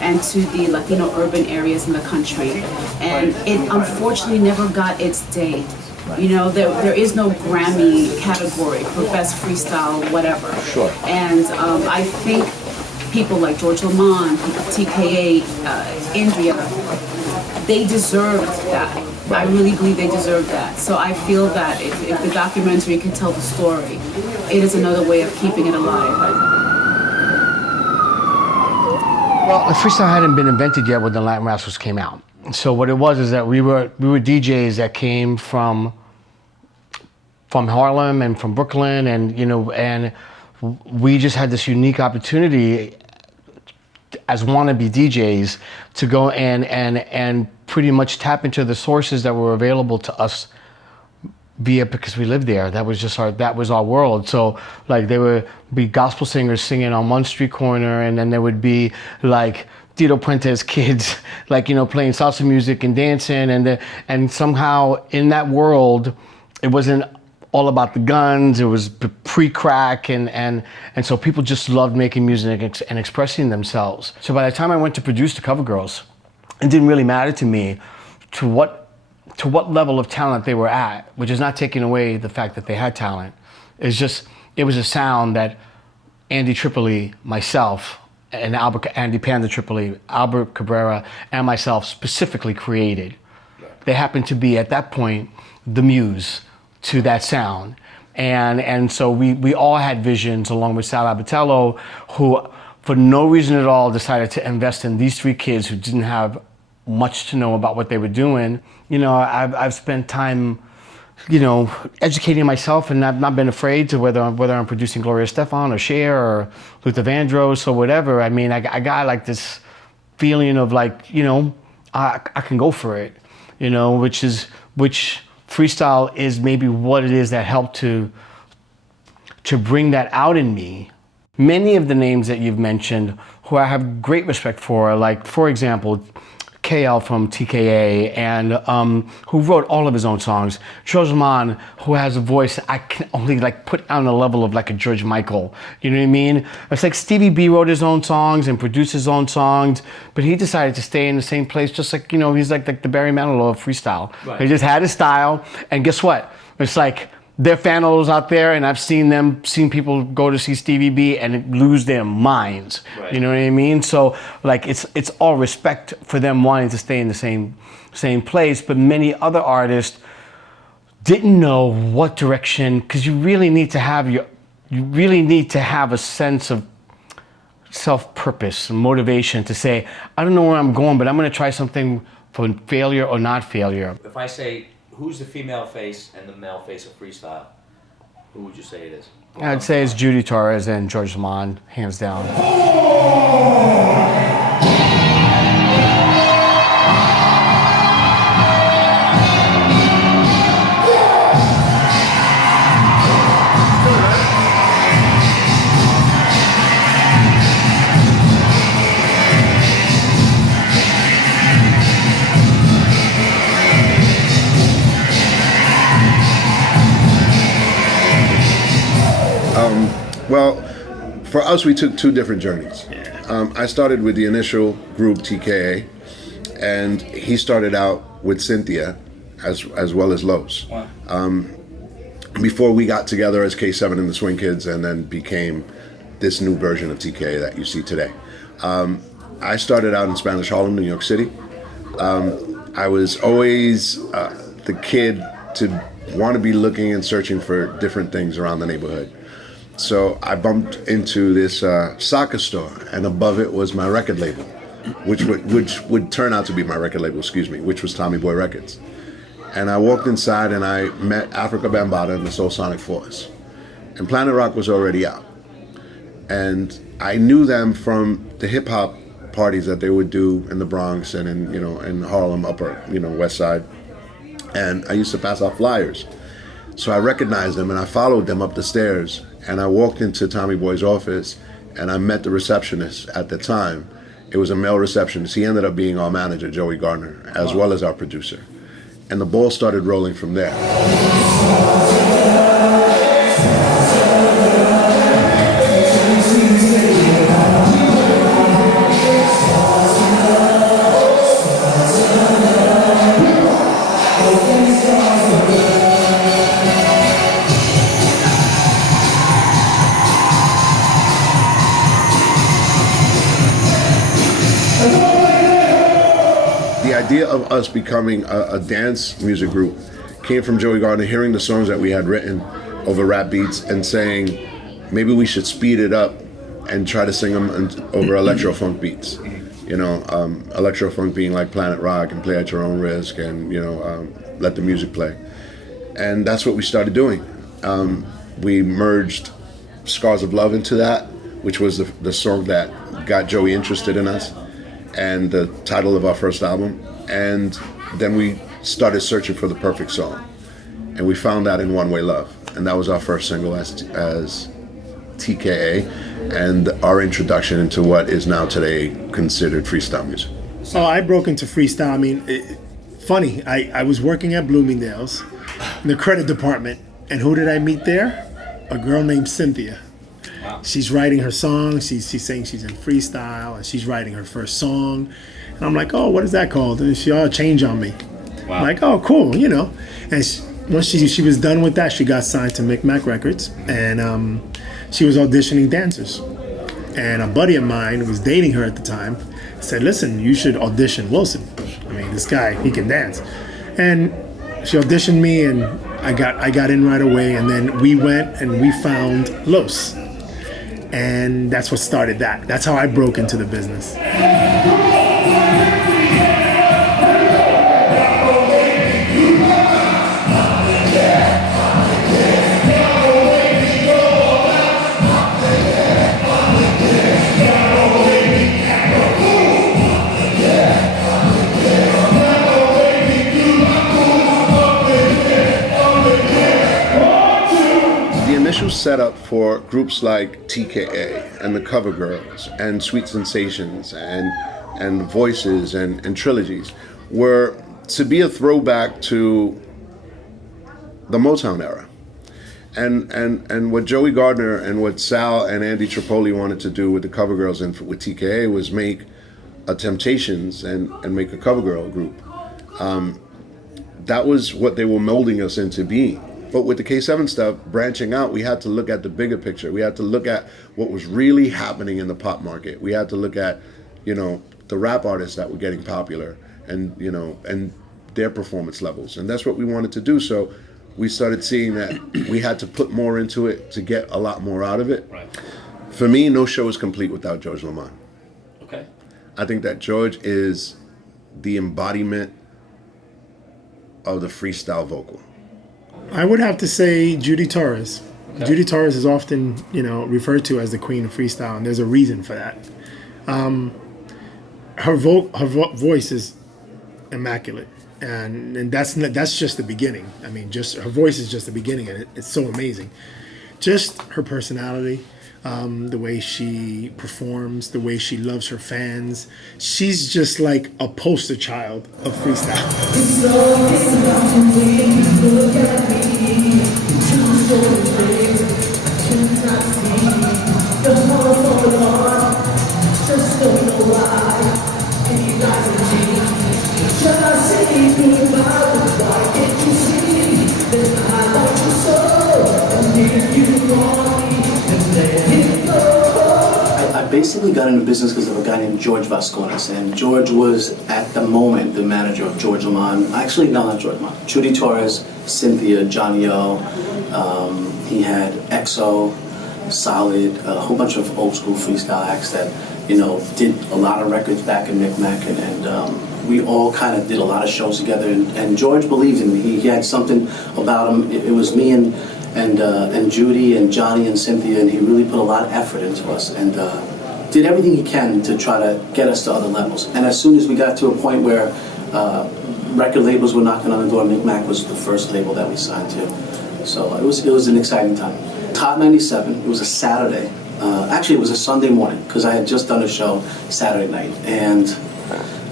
and to the Latino urban areas in the country. And it unfortunately never got its day. You know, there is no Grammy category for best freestyle, whatever. Sure. And I think people like George Lamont, TKA, Indria, they deserved that. I really believe they deserve that. So I feel that if the documentary can tell the story, it is another way of keeping it alive. Well, freestyle hadn't been invented yet when the Latin Rascals came out. So what it was is that we were DJs that came from Harlem and from Brooklyn, and you know, and we just had this unique opportunity as wannabe DJs to go and pretty much tap into the sources that were available to us because we lived there. That was our world. So like there would be gospel singers singing on one street corner, and then there would be like Tito Puente's kids, like, you know, playing salsa music and dancing, and somehow in that world, it wasn't all about the guns. It was pre-crack, and so people just loved making music and expressing themselves. So by the time I went to produce the Cover Girls, it didn't really matter to me to what level of talent they were at, which is not taking away the fact that they had talent. It's just, it was a sound that Andy Tripoli, myself, and Andy Panda Tripoli, Albert Cabrera, and myself specifically created. They happened to be, at that point, the muse to that sound. And so we all had visions, along with Sal Abatello, who, for no reason at all, decided to invest in these three kids who didn't have much to know about what they were doing. You know, I've spent time, you know, educating myself, and I've not been afraid to whether I'm producing Gloria Estefan or Cher or Luther Vandross or whatever. I mean, I got like this feeling of like, you know, I can go for it, you know, which freestyle is maybe what it is that helped to bring that out in me. Many of the names that you've mentioned, who I have great respect for, like, for example, KL from TKA, and who wrote all of his own songs. George Lamont, who has a voice I can only like put on the level of like a George Michael. You know what I mean? It's like Stevie B wrote his own songs and produced his own songs, but he decided to stay in the same place, just like, you know, he's like the Barry Manilow of freestyle. Right. He just had his style, and guess what? It's like they're fans out there, and I've seen people go to see Stevie B and lose their minds. Right. You know what I mean? So like it's all respect for them wanting to stay in the same place, but many other artists didn't know what direction, because you really need to have a sense of self-purpose and motivation to say, I don't know where I'm going, but I'm going to try something for failure or not failure. If I say, who's the female face and the male face of freestyle, who would you say it is? I'd say it's Judy Torres and George Lamond, hands down. Well, for us, we took two different journeys. I started with the initial group TKA, and he started out with Cynthia as well as Los. Wow. Before we got together as K7 and the Swing Kids, and then became this new version of TKA that you see today. I started out in Spanish Harlem, New York City. I was always the kid to want to be looking and searching for different things around the neighborhood. So I bumped into this soccer store, and above it was my record label, which would turn out to be my record label, which was Tommy Boy Records. And I walked inside and I met Africa Bambaataa and the Soul Sonic Force. And Planet Rock was already out. And I knew them from the hip hop parties that they would do in the Bronx and in Harlem, Upper West Side. And I used to pass out flyers. So I recognized them and I followed them up the stairs. And I walked into Tommy Boy's office and I met the receptionist at the time. It was a male receptionist. He ended up being our manager, Joey Gardner, as well as our producer. And the ball started rolling from there. The idea of us becoming a dance music group came from Joey Gardner hearing the songs that we had written over rap beats and saying, maybe we should speed it up and try to sing them over electro-funk beats. Electro-funk being like Planet Rock and Play at Your Own Risk and, Let the Music Play. And that's what we started doing. We merged Scars of Love into that, which was the song that got Joey interested in us, and the title of our first album. And then we started searching for the perfect song. And we found that in One Way Love. And that was our first single as TKA, and our introduction into what is now today considered freestyle music. So I broke into freestyle. Funny, I was working at Bloomingdale's in the credit department, and who did I meet there? A girl named Cynthia. Wow. She's writing her song, she's saying she's in freestyle, and she's writing her first song. And I'm like, oh, what is that called? And she all changed on me. Wow. I'm like, oh, cool, And once she was done with that, she got signed to Micmac Records, and she was auditioning dancers. And a buddy of mine was dating her at the time, said, listen, you should audition Wilson. This guy, he can dance. And she auditioned me, and I got in right away, and then we went and we found Los. And that's what started that. That's how I broke into the business. Initial setup for groups like TKA and the Cover Girls and Sweet Sensations and Voices and Trilogies were to be a throwback to the Motown era. And what Joey Gardner and what Sal and Andy Tripoli wanted to do with the Cover Girls and with TKA was make a Temptations and make a Cover Girl group. That was what they were molding us into being. But with the K7 stuff, branching out, we had to look at the bigger picture. We had to look at what was really happening in the pop market. We had to look at, you know, the rap artists that were getting popular and, you know, and their performance levels. And that's what we wanted to do. So we started seeing that we had to put more into it to get a lot more out of it. Right. For me, no show is complete without George Lamont. Okay. I think that George is the embodiment of the freestyle vocal. I would have to say Judy Torres. Okay. Judy Torres is often, you know, referred to as the queen of freestyle, and there's a reason for that. Her voice is immaculate, and that's just the beginning. I mean, just her voice is just the beginning, and it's so amazing. Just her personality, the way she performs, the way she loves her fans. She's just like a poster child of freestyle. I basically got into business because of a guy named George Vascones, and George was at the moment the manager of George Lamont. Actually, no, not George Lamont. Judy Torres, Cynthia, Johnny O. He had EXO, Solid, a whole bunch of old school freestyle acts that, you know, did a lot of records back in Micmac, and we all kind of did a lot of shows together. And George believed in me. He had something about him. It was me and Judy and Johnny and Cynthia, and he really put a lot of effort into us and did everything he can to try to get us to other levels. And as soon as we got to a point where record labels were knocking on the door, Micmac was the first label that we signed to. So it was an exciting time. Top 97, it was a Saturday. Actually, it was a Sunday morning because I had just done a show Saturday night. And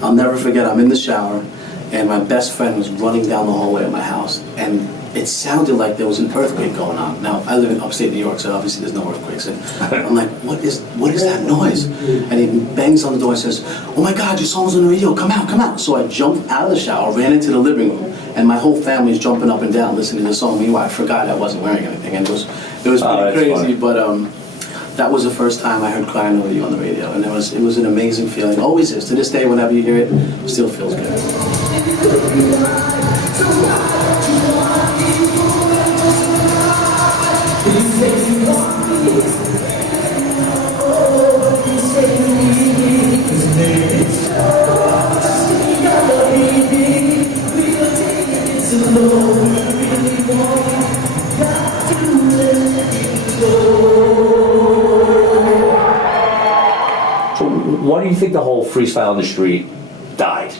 I'll never forget, I'm in the shower and my best friend was running down the hallway of my house, and it sounded like there was an earthquake going on. Now, I live in upstate New York, so obviously there's no earthquakes. And I'm like, what is that noise? And he bangs on the door and says, oh my God, your song's on the radio, come out, come out. So I jumped out of the shower, ran into the living room, and my whole family's jumping up and down listening to the song. Meanwhile, I forgot I wasn't wearing anything, and it was pretty crazy, funny. But that was the first time I heard Crying Over You on the radio, and it was an amazing feeling. It always is. To this day, whenever you hear it, it still feels good. So why do you think the whole freestyle industry died?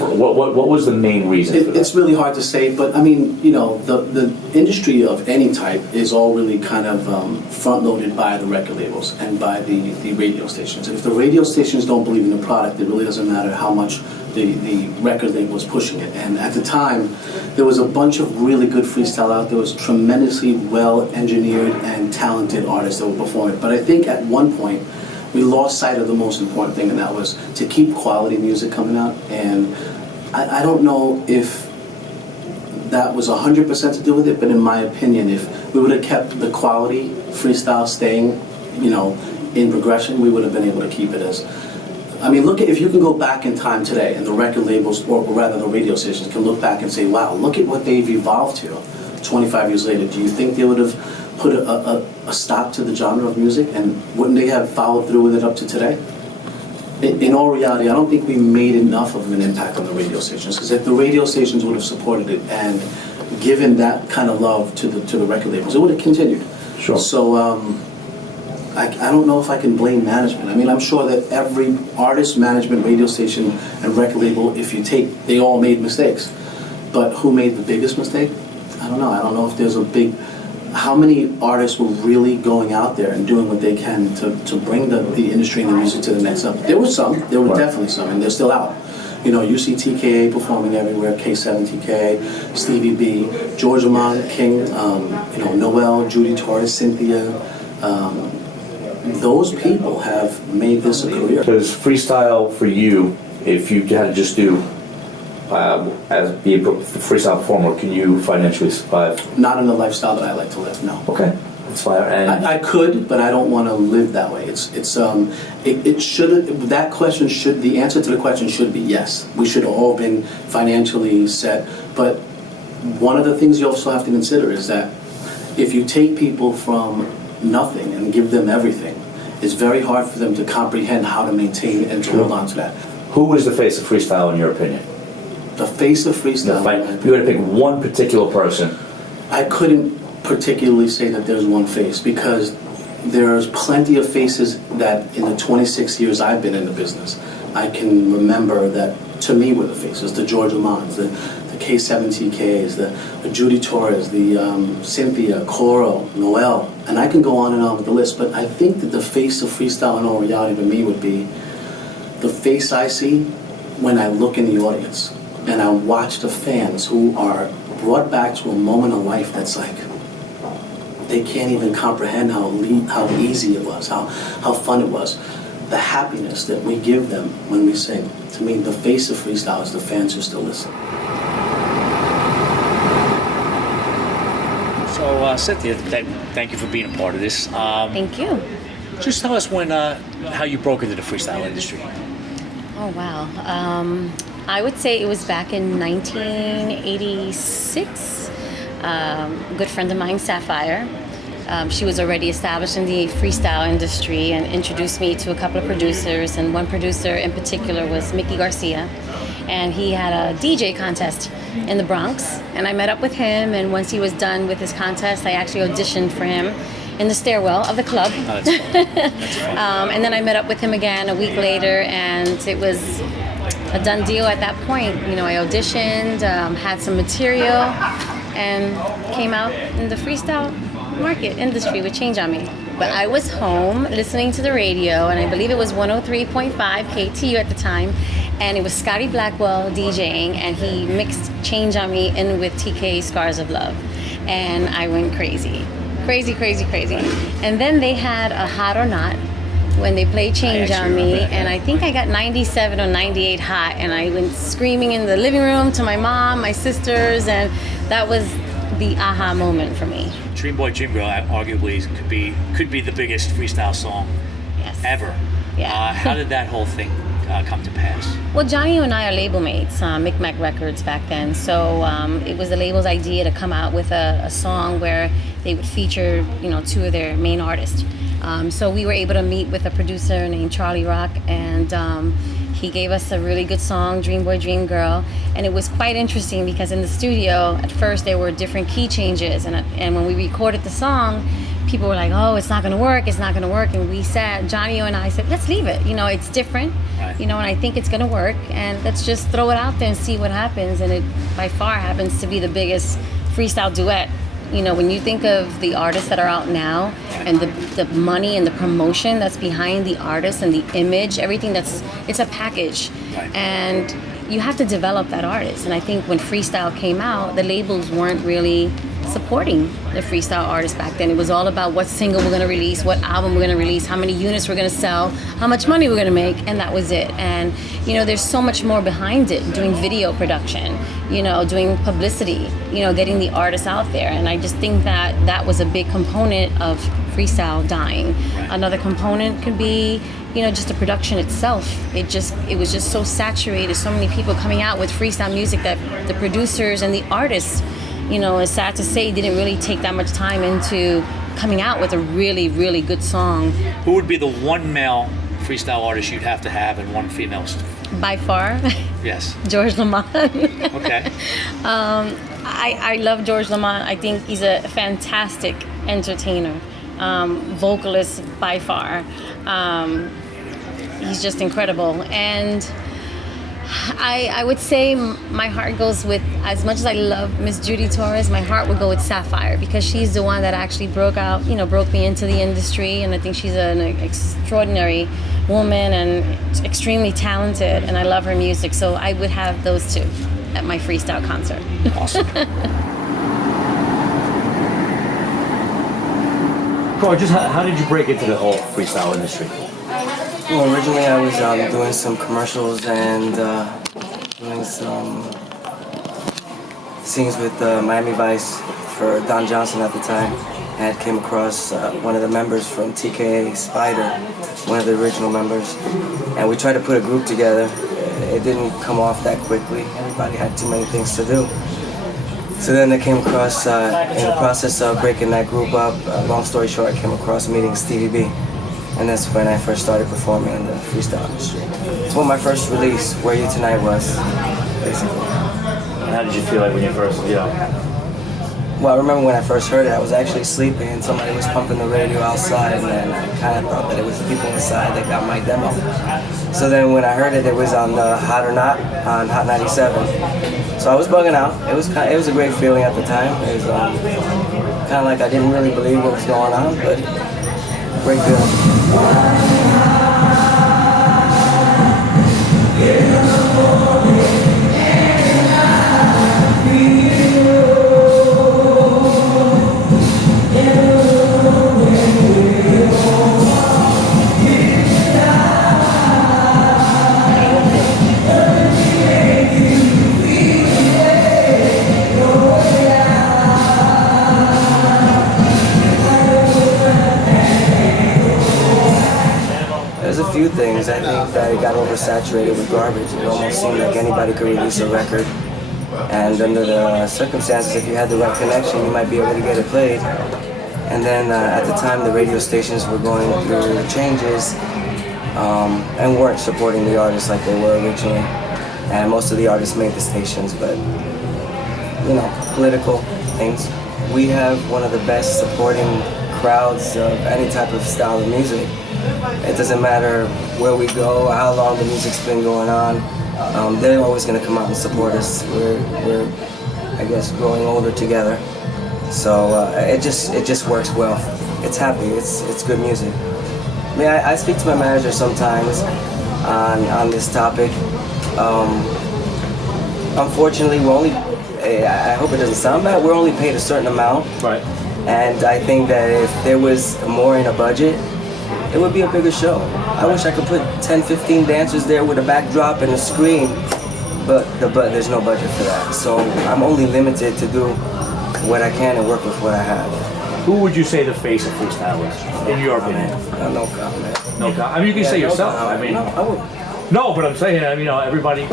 What was the main reason for that? It's really hard to say, but I mean, you know, the industry of any type is all really kind of front-loaded by the record labels and by the radio stations. And if the radio stations don't believe in the product, it really doesn't matter how much the record label was pushing it. And at the time, there was a bunch of really good freestyle out there. Was tremendously well-engineered and talented artists that were performing. But I think at one point, we lost sight of the most important thing, and that was to keep quality music coming out. And I don't know if that was 100% to do with it, but in my opinion, if we would have kept the quality freestyle staying, you know, in progression, we would have been able to keep it as. I mean, look at, if you can go back in time today, and the record labels, or rather the radio stations, can look back and say, wow, look at what they've evolved to 25 years later. Do you think they would have put a stop to the genre of music, and wouldn't they have followed through with it up to today? In all reality, I don't think we made enough of an impact on the radio stations, because if the radio stations would have supported it and given that kind of love to the record labels, it would have continued. Sure. So I don't know if I can blame management. I mean, I'm sure that every artist, management, radio station, and record label, if you take, they all made mistakes. But who made the biggest mistake? I don't know. I don't know if there's a big. How many artists were really going out there and doing what they can to bring the industry and the music to the next level? There were some. There were definitely some, and they're still out. You know, you see TKA performing everywhere, K7 TK, Stevie B, George Lamont, King, you know, Noel, Judy Torres, Cynthia. Those people have made this a career. Because freestyle for you, if you had to just do as be a freestyle performer, can you financially survive? Not in the lifestyle that I like to live, no. Okay, that's fine. And I could, but I don't want to live that way. It should, that question should, the answer to the question should be yes. We should have all been financially set, but one of the things you also have to consider is that if you take people from nothing and give them everything, it's very hard for them to comprehend how to maintain and to hold on to that. who is the face of freestyle in your opinion? The face of freestyle? If you were to pick one particular person. I couldn't particularly say that there's one face, because there's plenty of faces that in the 26 years I've been in the business, I can remember that to me were the faces, the George Lamons, the K7TKs, the Judy Torres, the Cynthia, Coral, Noel, and I can go on with the list, but I think that the face of freestyle in all reality to me would be the face I see when I look in the audience and I watch the fans who are brought back to a moment of life that's like, they can't even comprehend how easy it was, how fun it was. The happiness that we give them when we sing. To me, the face of freestyle is the fans who still listen. So, Cynthia, thank you for being a part of this. Thank you. Just tell us how you broke into the freestyle industry. Oh, wow. I would say it was back in 1986. A good friend of mine, Sapphire, she was already established in the freestyle industry and introduced me to a couple of producers, and one producer in particular was Mickey Garcia, and he had a DJ contest in the Bronx, and I met up with him, and once he was done with his contest, I actually auditioned for him in the stairwell of the club. Oh, that's fun. That's fun. And then I met up with him again a week later, and it was a done deal at that point. You know, I auditioned, had some material, and came out in the freestyle market industry with Change on Me. But I was home listening to the radio, and I believe it was 103.5 KTU at the time, and it was Scotty Blackwell DJing, and he mixed Change on Me in with TK Scars of Love, and I went crazy. Crazy. And then they had a Hot or Not when they played Change on Me, and I think I got 97 or 98 hot, and I went screaming in the living room to my mom, my sisters, and that was the aha moment for me. Dream Boy, Dream Girl arguably could be the biggest freestyle song ever. Yeah. How did that whole thing come to pass? Well, Johnny and I are label mates, Micmac Records back then. So it was the label's idea to come out with a song where they would feature, two of their main artists. So we were able to meet with a producer named Charlie Rock, and he gave us a really good song, Dream Boy, Dream Girl. And it was quite interesting because in the studio, at first there were different key changes. And when we recorded the song, people were like, oh, it's not gonna work. And we said, Johnny and I said, let's leave it. It's different, and I think it's gonna work. And let's just throw it out there and see what happens. And it by far happens to be the biggest freestyle duet. When you think of the artists that are out now and the money and the promotion that's behind the artist and the image, everything it's a package. And you have to develop that artist. And I think when freestyle came out, the labels weren't really supporting the freestyle artists back then. It was all about what single we're gonna release, what album we're gonna release, how many units we're gonna sell, how much money we're gonna make, and that was it. And there's so much more behind it, doing video production, doing publicity, getting the artists out there. And I just think that was a big component of freestyle dying. Another component could be, just the production itself. It was just so saturated, so many people coming out with freestyle music that the producers and the artists, it's sad to say, didn't really take that much time into coming out with a really, really good song. Who would be the one male freestyle artist you'd have to have and one female? By far? Yes. George Lamont. Okay. I love George Lamont. I think he's a fantastic entertainer, vocalist by far. He's just incredible. And I would say my heart goes with, as much as I love Miss Judy Torres, my heart would go with Sapphire, because she's the one that actually broke me into the industry, and I think she's an extraordinary woman and extremely talented, and I love her music, so I would have those two at my freestyle concert. Awesome. Bro, just how did you break into the whole freestyle industry? Well, originally I was doing some commercials and doing some scenes with Miami Vice for Don Johnson at the time. And came across one of the members from TKA, Spider, one of the original members. And we tried to put a group together. It didn't come off that quickly. Everybody had too many things to do. So then I came across, in the process of breaking that group up, long story short, I came across meeting Stevie B. And that's when I first started performing in the freestyle industry. It's when my first release, Where You Tonight, was, basically. And how did you feel like when you first, Well, I remember when I first heard it, I was actually sleeping and somebody was pumping the radio outside, and then I kind of thought that it was the people inside that got my demo. So then when I heard it, it was on Hot or Not on Hot 97. So I was bugging out. It was a great feeling at the time. It was kind of like I didn't really believe what was going on, but great feeling. There's a few things. I think that it got oversaturated with garbage. It almost seemed like anybody could release a record. And under the circumstances, if you had the right connection, you might be able to get it played. And then at the time, the radio stations were going through changes and weren't supporting the artists like they were originally. And most of the artists made the stations, but, you know, political things. We have one of the best supporting crowds of any type of style of music. It doesn't matter where we go, how long the music's been going on. They're always going to come out and support us. We're, I guess, growing older together. So it just works well. It's happy. It's good music. I mean, I speak to my manager sometimes on this topic. Unfortunately, we're only. I hope it doesn't sound bad. We're only paid a certain amount. Right. And I think that if there was more in a budget, it would be a bigger show. I wish I could put 10, 15 dancers there with a backdrop and a screen, but there's no budget for that. So I'm only limited to do what I can and work with what I have. Who would you say the face of freestyle is, in your opinion? No comment. No comment. I mean, you can say no yourself. comment. I mean, No, I would. No, but I'm saying, everybody.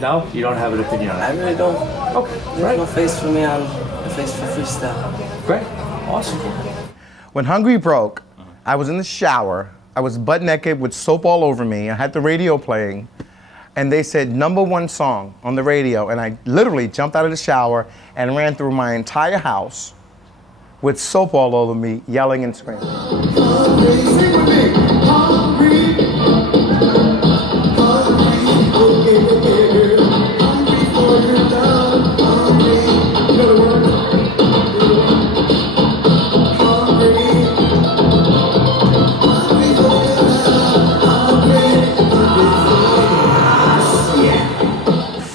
No, you don't have an opinion on it. I really don't. Okay. There's no face for me on the face for freestyle. Great. Awesome. When Hungry broke, I was in the shower. I was butt naked with soap all over me. I had the radio playing, and they said #1 song on the radio, and I literally jumped out of the shower and ran through my entire house with soap all over me, yelling and screaming.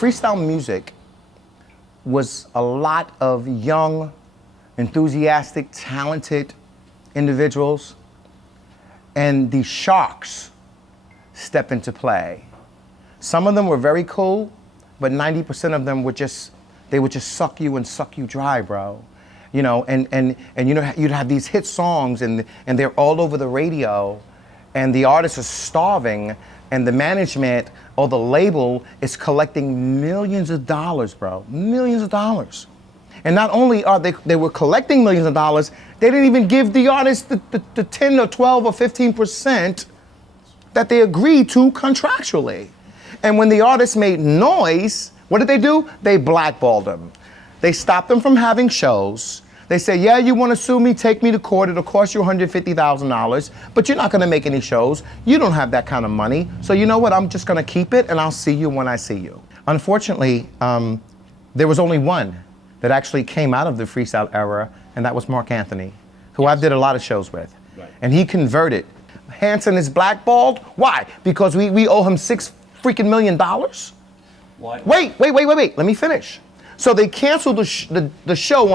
Freestyle music was a lot of young, enthusiastic, talented individuals, and the sharks stepped into play. Some of them were very cool, but 90% of them would just suck you dry, bro. You know, and you know, you'd have these hit songs and they're all over the radio, and the artists are starving, and the management or the label is collecting millions of dollars, bro, millions of dollars. And not only are they were collecting millions of dollars, they didn't even give the artists the 10 or 12 or 15% that they agreed to contractually. And when the artists made noise, what did they do? They blackballed them. They stopped them from having shows. They said, yeah, you want to sue me, take me to court, it'll cost you $150,000, but you're not going to make any shows. You don't have that kind of money. So you know what, I'm just going to keep it and I'll see you when I see you. Unfortunately, there was only one that actually came out of the freestyle era, and that was Mark Anthony, who I did a lot of shows with. Right. And he converted. Hanson is blackballed. Why? Because we owe him $6 freaking million? Why? Wait, let me finish. So they canceled the show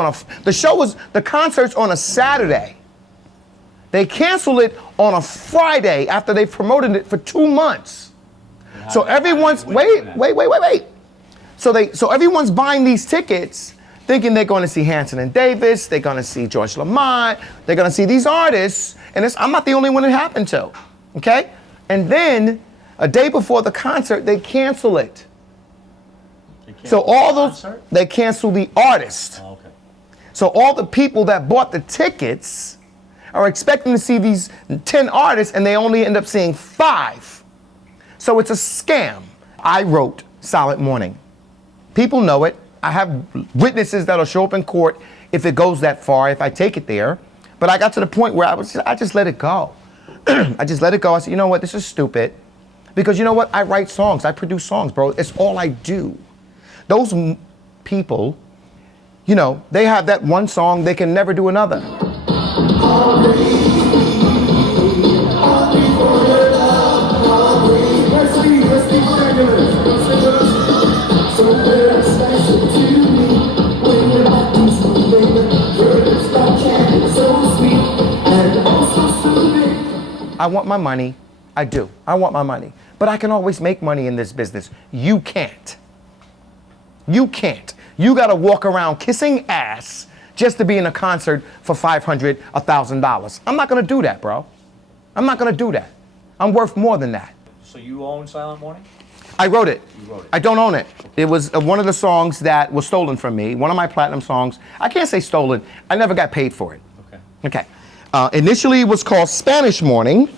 the concert's on a Saturday. They canceled it on a Friday after they promoted it for 2 months. So everyone's, wait. So everyone's buying these tickets thinking they're going to see Hanson and Davis, they're going to see George Lamont, they're going to see these artists, and I'm not the only one it happened to, okay? And then a day before the concert, they cancel it. So all those, they cancel the artist. Oh, okay. So all the people that bought the tickets are expecting to see these 10 artists and they only end up seeing 5. So it's a scam. I wrote Silent Morning. People know it. I have witnesses that'll show up in court if it goes that far, if I take it there. But I got to the point where I just let it go. I just let it go. I said, you know what, this is stupid. Because you know what, I write songs, I produce songs, bro. It's all I do. Those people, you know, they have that one song, they can never do another. I want my money. I do. I want my money. But I can always make money in this business. You can't. You can't. You gotta walk around kissing ass just to be in a concert for $500, $1,000. I'm not gonna do that, bro. I'm not gonna do that. I'm worth more than that. So you own Silent Morning? I wrote it. You wrote it. I don't own it. It was one of the songs that was stolen from me, one of my platinum songs. I can't say stolen. I never got paid for it. Okay. Initially, it was called Spanish Morning,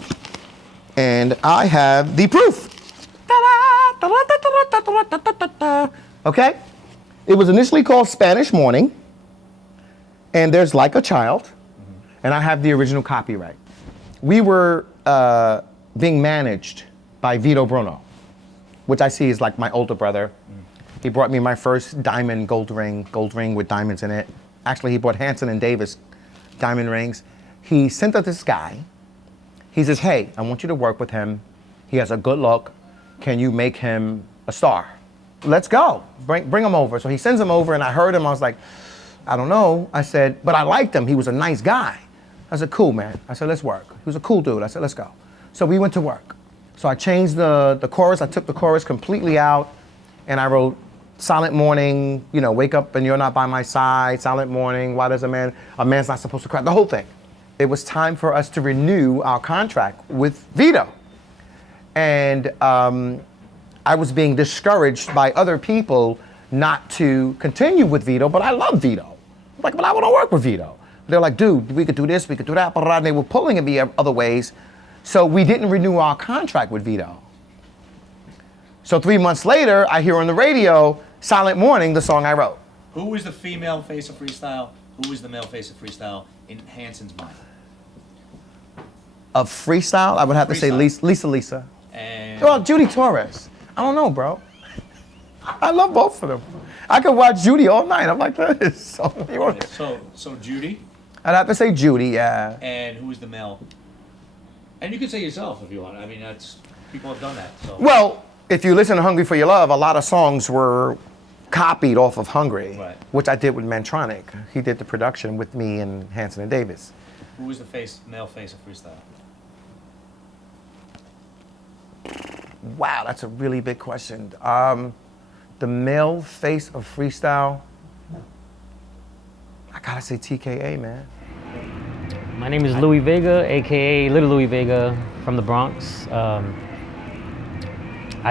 and I have the proof. Okay? It was initially called Spanish Morning, and there's Like a Child, and I have the original copyright. We were being managed by Vito Bruno, which I see is like my older brother. He brought me my first diamond gold ring with diamonds in it. Actually, he bought Hanson and Davis diamond rings. He sent us this guy. He says, hey, I want you to work with him. He has a good look. Can you make him a star? Let's go. Bring him over. So he sends him over, and I heard him. I was like, I don't know. I said, but I liked him. He was a nice guy. I said, cool, man. I said, let's work. He was a cool dude. I said, let's go. So we went to work. So I changed the chorus. I took the chorus completely out, and I wrote Silent Morning, you know, wake up and you're not by my side, Silent Morning, why does a man's not supposed to cry, the whole thing. It was time for us to renew our contract with Vito. And I was being discouraged by other people not to continue with Vito, but I love Vito. I'm like, but I want to work with Vito. They're like, dude, we could do this, we could do that, and they were pulling at me other ways. So we didn't renew our contract with Vito. So 3 months later, I hear on the radio, Silent Morning, the song I wrote. Who is the female face of freestyle? Who is the male face of freestyle in Hanson's mind? Of freestyle, I would have to say Lisa. And well, Judy Torres. I don't know, bro. I love both of them. I could watch Judy all night. I'm like this. So Judy? I'd have to say Judy, yeah. And who is the male? And you can say yourself if you want. I mean, people have done that. So. Well, if you listen to Hungry for Your Love, a lot of songs were copied off of Hungry, right, which I did with Mantronic. He did the production with me and Hanson and Davis. Who is the male face of freestyle? Wow, that's a really big question. The male face of freestyle, I gotta say TKA, man. My name is Louis Vega, AKA Little Louis Vega from the Bronx. I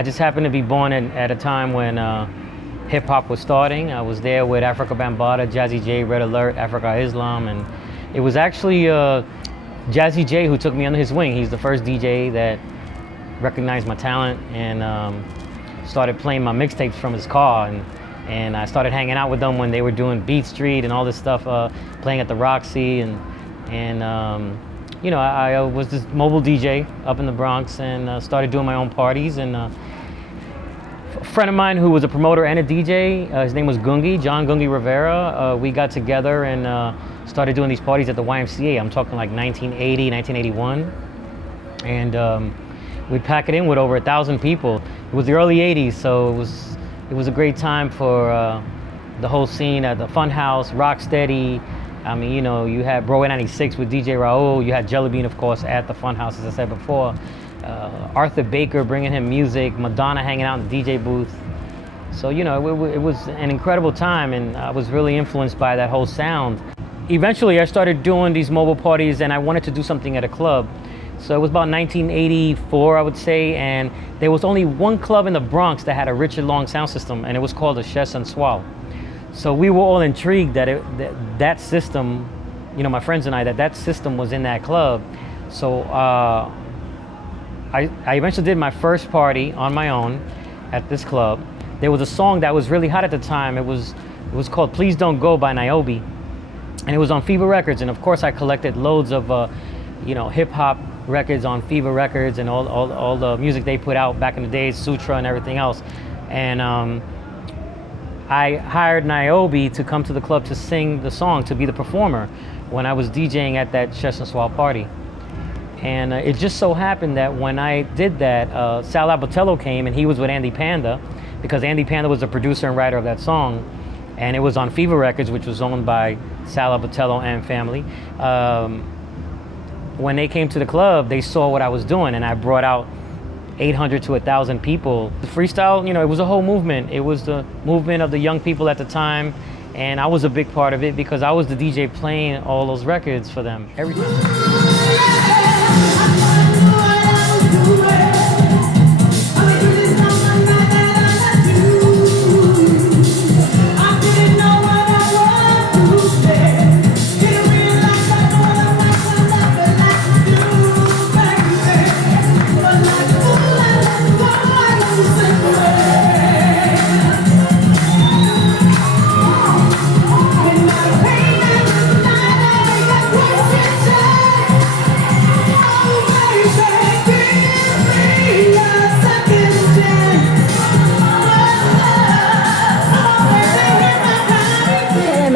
just happened to be born at a time when hip hop was starting. I was there with Africa Bambaataa, Jazzy J, Red Alert, Africa Islam, and it was actually Jazzy J who took me under his wing. He's the first DJ that recognized my talent and started playing my mixtapes from his car. And I started hanging out with them when they were doing Beat Street and all this stuff, playing at the Roxy. And you know, I was this mobile DJ up in the Bronx and started doing my own parties. And a friend of mine who was a promoter and a DJ, his name was Gungi, John Gungi Rivera. We got together and started doing these parties at the YMCA. I'm talking like 1980, 1981. And we'd pack it in with over 1,000 people. It was the early 80s, so it was a great time for the whole scene at the Funhouse, Rocksteady. I mean, you know, you had Broadway 96 with DJ Raul. You had Jelly Bean, of course, at the Funhouse, as I said before. Arthur Baker bringing him music. Madonna hanging out in the DJ booth. So, you know, it was an incredible time, and I was really influenced by that whole sound. Eventually, I started doing these mobile parties, and I wanted to do something at a club. So it was about 1984, I would say, and there was only one club in the Bronx that had a Richard Long sound system, and it was called the Chez Sensual. So we were all intrigued that that system, you know, my friends and I, that system was in that club. So I eventually did my first party on my own at this club. There was a song that was really hot at the time. It was called Please Don't Go by Niobe, and it was on Fever Records. And of course, I collected loads of, you know, hip hop records on Fever Records and all the music they put out back in the days, Sutra and everything else. And I hired Niobe to come to the club to sing the song, to be the performer when I was DJing at that Chez Sensual party. And it just so happened that when I did that, Sal Abatello came, and he was with Andy Panda, because Andy Panda was the producer and writer of that song. And it was on Fever Records, which was owned by Sal Abatello and family. When they came to the club, they saw what I was doing, and I brought out 800 to 1,000 people. The freestyle, you know, it was a whole movement. It was the movement of the young people at the time, and I was a big part of it because I was the DJ playing all those records for them every time.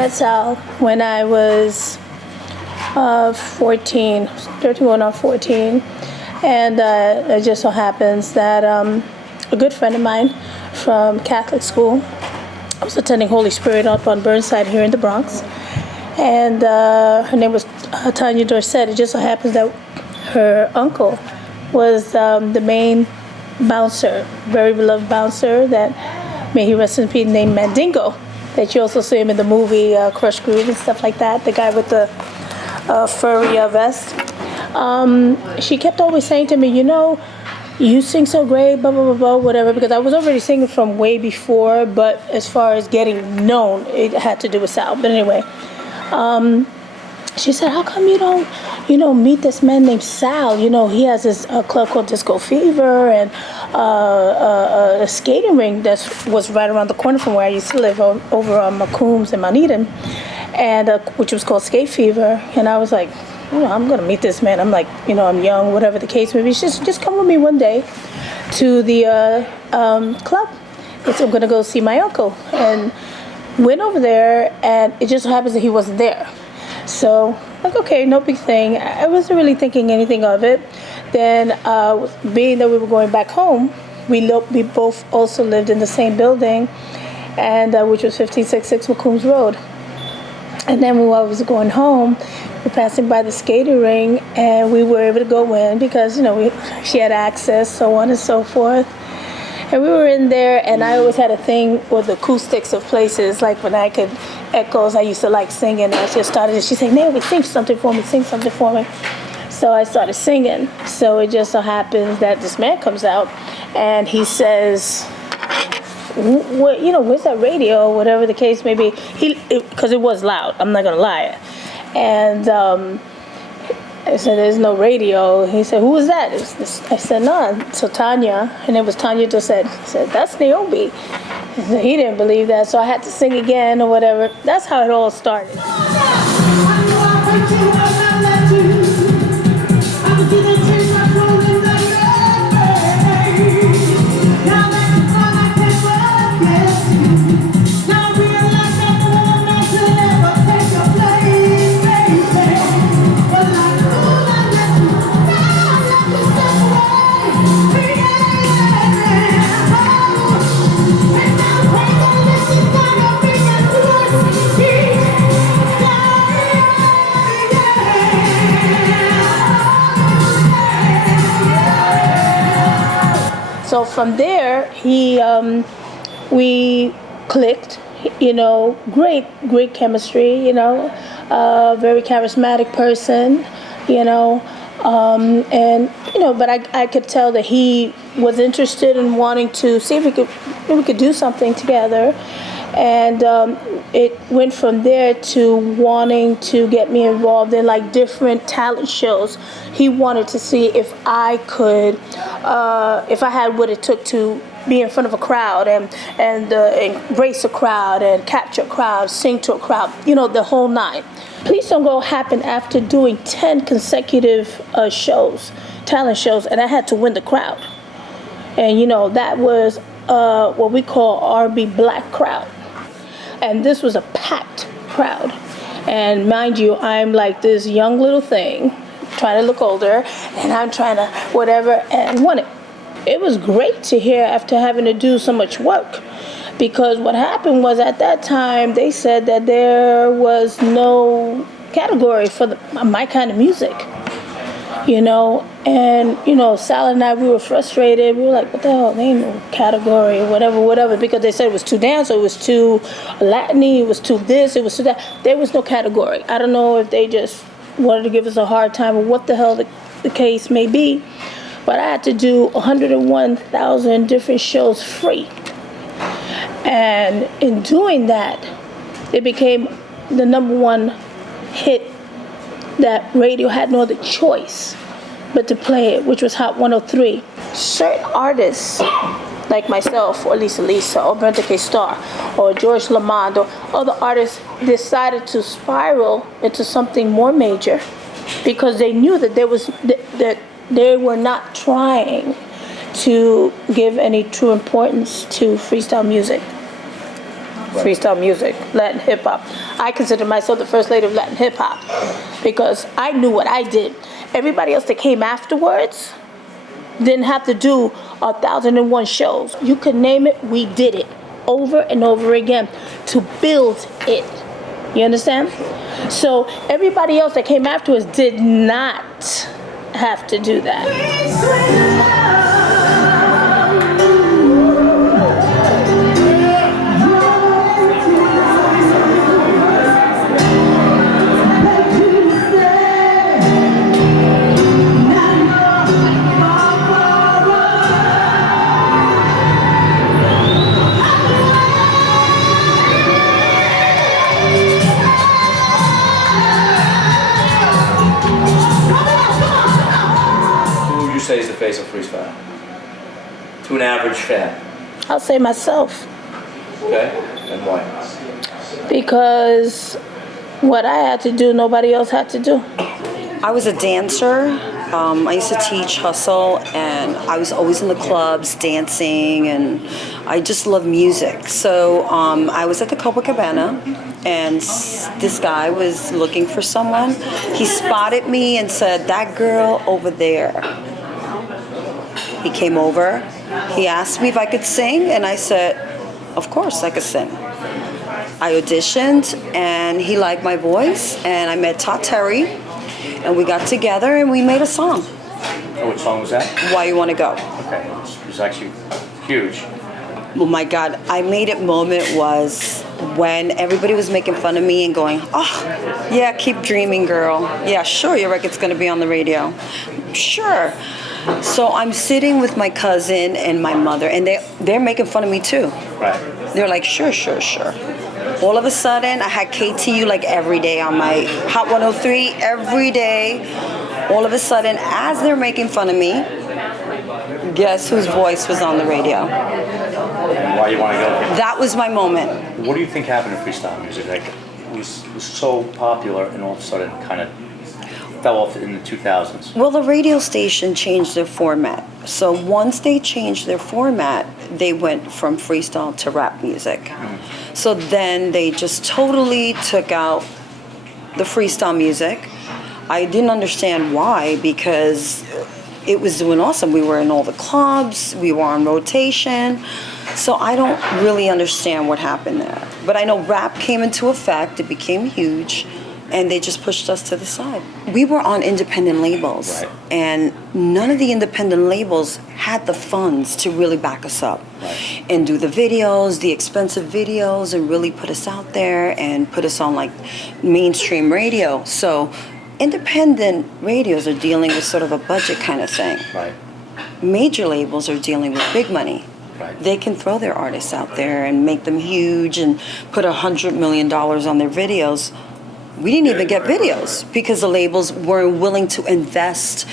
Sal when I was 14, 13 or 14, and it just so happens that a good friend of mine from Catholic school, I was attending Holy Spirit up on Burnside here in the Bronx, and her name was Tanya Dorset. It just so happens that her uncle was the main bouncer, very beloved bouncer that, may he rest in peace, named Mandingo, that you also see him in the movie Crush Groove and stuff like that, the guy with the furry vest. She kept always saying to me, you know, you sing so great, blah, blah, blah, blah, whatever, because I was already singing from way before, but as far as getting known, it had to do with Sal. But anyway, she said, how come you don't, you know, meet this man named Sal? You know, he has this club called Disco Fever and a skating ring that was right around the corner from where I used to live over on Macomb and Mount Eden, and which was called Skate Fever. And I was like, you know, I'm gonna meet this man. I'm like, you know, I'm young, whatever the case may be. Just come with me one day to the club. I'm gonna go see my uncle. And went over there, and it just so happens that he wasn't there. So, like, okay, no big thing. I wasn't really thinking anything of it. Then, being that we were going back home, we both also lived in the same building, and which was 1566 McCombs Road. And then while I was going home, we were passing by the skating ring, and we were able to go in because, you know, she had access, so on and so forth. And we were in there, and I always had a thing with the acoustics of places, like when I could echoes, I used to like singing. I just started, she said, Naomi, sing something for me, sing something for me. So I started singing. So it just so happens that this man comes out, and he says, you know, where's that radio, whatever the case may be. Because it was loud, I'm not going to lie. And I said, there's no radio. He said, who is that? I said, no. So Tanya, her name was Tanya Dorset, said, that's Niobe. He didn't believe that, so I had to sing again or whatever. That's how it all started. So from there, he we clicked, great chemistry, very charismatic person, but I could tell that he was interested in wanting to see if we could do something together. And it went from there to wanting to get me involved in like different talent shows. He wanted to see if I could, if I had what it took to be in front of a crowd and embrace a crowd and capture a crowd, sing to a crowd, the whole nine. Please Don't Go happened after doing 10 consecutive shows, talent shows, and I had to win the crowd. And that was what we call R&B black crowd. And this was a packed crowd. And mind you, I'm like this young little thing, trying to look older, and I'm trying to whatever, and won it. It was great to hear after having to do so much work, because what happened was at that time they said that there was no category for my kind of music, and Sal and I, we were frustrated. We were like, what the hell, there ain't no category, whatever, because they said it was too dance, or it was too Latin-y, it was too this, it was too that. There was no category. I don't know if they just wanted to give us a hard time or what the hell the case may be, but I had to do 101,000 different shows free. And in doing that, it became the #1 hit that radio had no other choice but to play it, which was Hot 103. Certain artists, like myself, or Lisa, or Brenda K. Starr, or George Lamond, or other artists decided to spiral into something more major because they knew that that they were not trying to give any true importance to freestyle music. Right. Freestyle music, Latin hip hop. I consider myself the first lady of Latin hip hop because I knew what I did. Everybody else that came afterwards didn't have to do 1,001 shows. You could name it, we did it over and over again to build it. You understand? So everybody else that came afterwards did not have to do that. Say is the face of freestyle to an average fan? I'll say myself. Okay, and why? Because what I had to do, nobody else had to do. I was a dancer. I used to teach hustle, and I was always in the clubs dancing, and I just love music. So I was at the Copacabana, and this guy was looking for someone. He spotted me and said, "That girl over there." He came over, he asked me if I could sing, and I said, of course I could sing. I auditioned, and he liked my voice, and I met Todd Terry, and we got together, and we made a song. And which song was that? Why You Wanna Go. Okay, it was actually huge. Oh my God, I made it moment was when everybody was making fun of me and going, oh, yeah, keep dreaming, girl. Yeah, sure, your record's gonna be on the radio. Sure. So I'm sitting with my cousin and my mother, and they're making fun of me too. Right. They're like, sure. All of a sudden, I had KTU like every day on my Hot 103, every day. All of a sudden, as they're making fun of me, guess whose voice was on the radio? Why You Wanna Go? That was my moment. What do you think happened to freestyle music? Like, it was so popular, and all of a sudden, kind of fell off in the 2000s. Well, the radio station changed their format. So once they changed their format, they went from freestyle to rap music. So then they just totally took out the freestyle music. I didn't understand why, because it was doing awesome. We were in all the clubs, we were on rotation. So I don't really understand what happened there. But I know rap came into effect, it became huge. and they just pushed us to the side. We were on independent labels, and none of the independent labels had the funds to really back us up and do the videos, the expensive videos, and really put us out there and put us on like mainstream radio. So independent radios are dealing with sort of a budget kind of thing. Major labels are dealing with big money. They can throw their artists out there and make them huge and put $100 million on their videos. We didn't even get videos because the labels weren't willing to invest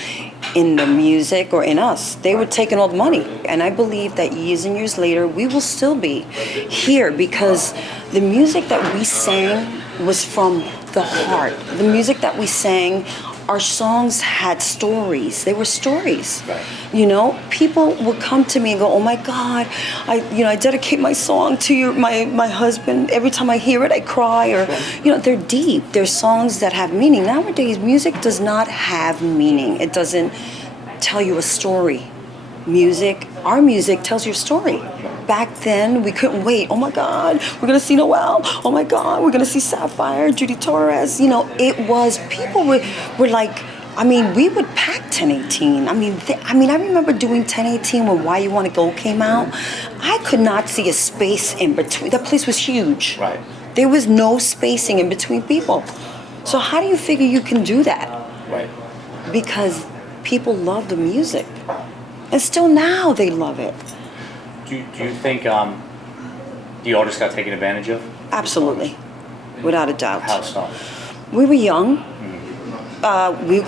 in the music or in us. They were taking all the money. And I believe that years and years later, we will still be here because the music that we sang was from the heart. The music that we sang, our songs had stories. They were stories. You know, people would come to me and go, "Oh my God, I dedicate my song to my husband. Every time I hear it, I cry." Or, they're deep. They're songs that have meaning. Nowadays, music does not have meaning. It doesn't tell you a story. Our music tells your story. Back then, we couldn't wait. Oh my God, we're gonna see Noel. Oh my God, we're gonna see Sapphire, Judy Torres. People were like, we would pack 1018. I remember doing 1018 when Why You Wanna Go came out. I could not see a space in between. That place was huge. There was no spacing in between people. So how do you figure you can do that? Because people love the music. And still now they love it. Do you think the artist got taken advantage of? Absolutely, without a doubt. How so? We were young. We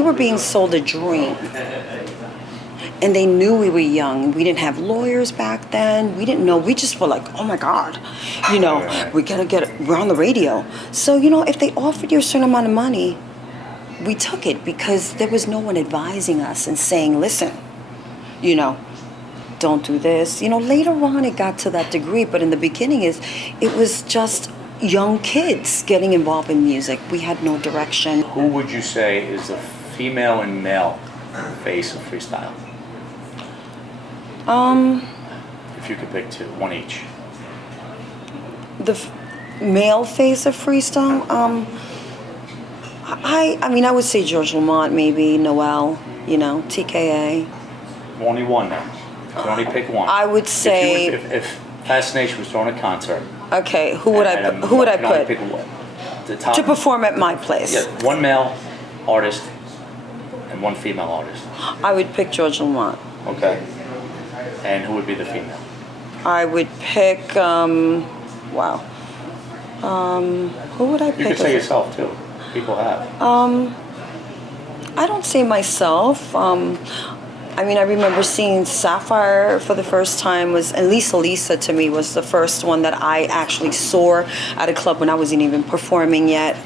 were being sold a dream, and they knew we were young. We didn't have lawyers back then. We didn't know. We just were like, oh my God, we're on the radio. So if they offered you a certain amount of money, we took it because there was no one advising us and saying, listen, don't do this. Later on it got to that degree, but in the beginning it was just young kids getting involved in music. We had no direction. Who would you say is the female and male face of freestyle? If you could pick two, one each. The male face of freestyle? I would say George Lamont, maybe Noel, TKA. Only one now. You can only pick one. I would say if Fascination was throwing a concert. Okay, who would I put? Pick the top, to perform at my place? Yeah, one male artist and one female artist. I would pick George Lamont. Okay. And who would be the female? I would pick. Who would I pick? You could say yourself too. People have. I don't say myself. I remember seeing Sapphire for the first time and Lisa to me was the first one that I actually saw at a club when I wasn't even performing yet.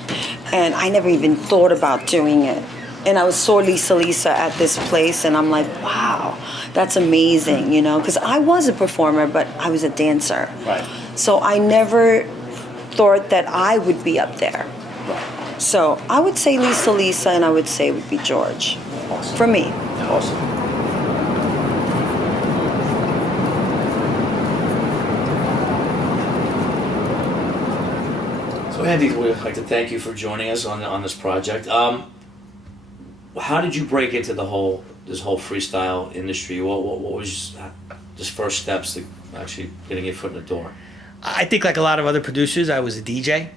And I never even thought about doing it. And I saw Lisa at this place and I'm like, wow, that's amazing, because I was a performer, but I was a dancer. So I never thought that I would be up there. So I would say Lisa, and I would say it would be George. Awesome. For me. Awesome. So Andy, we'd like to thank you for joining us on this project. How did you break into this whole freestyle industry? What was just first steps to actually getting your foot in the door? I think like a lot of other producers, I was a DJ,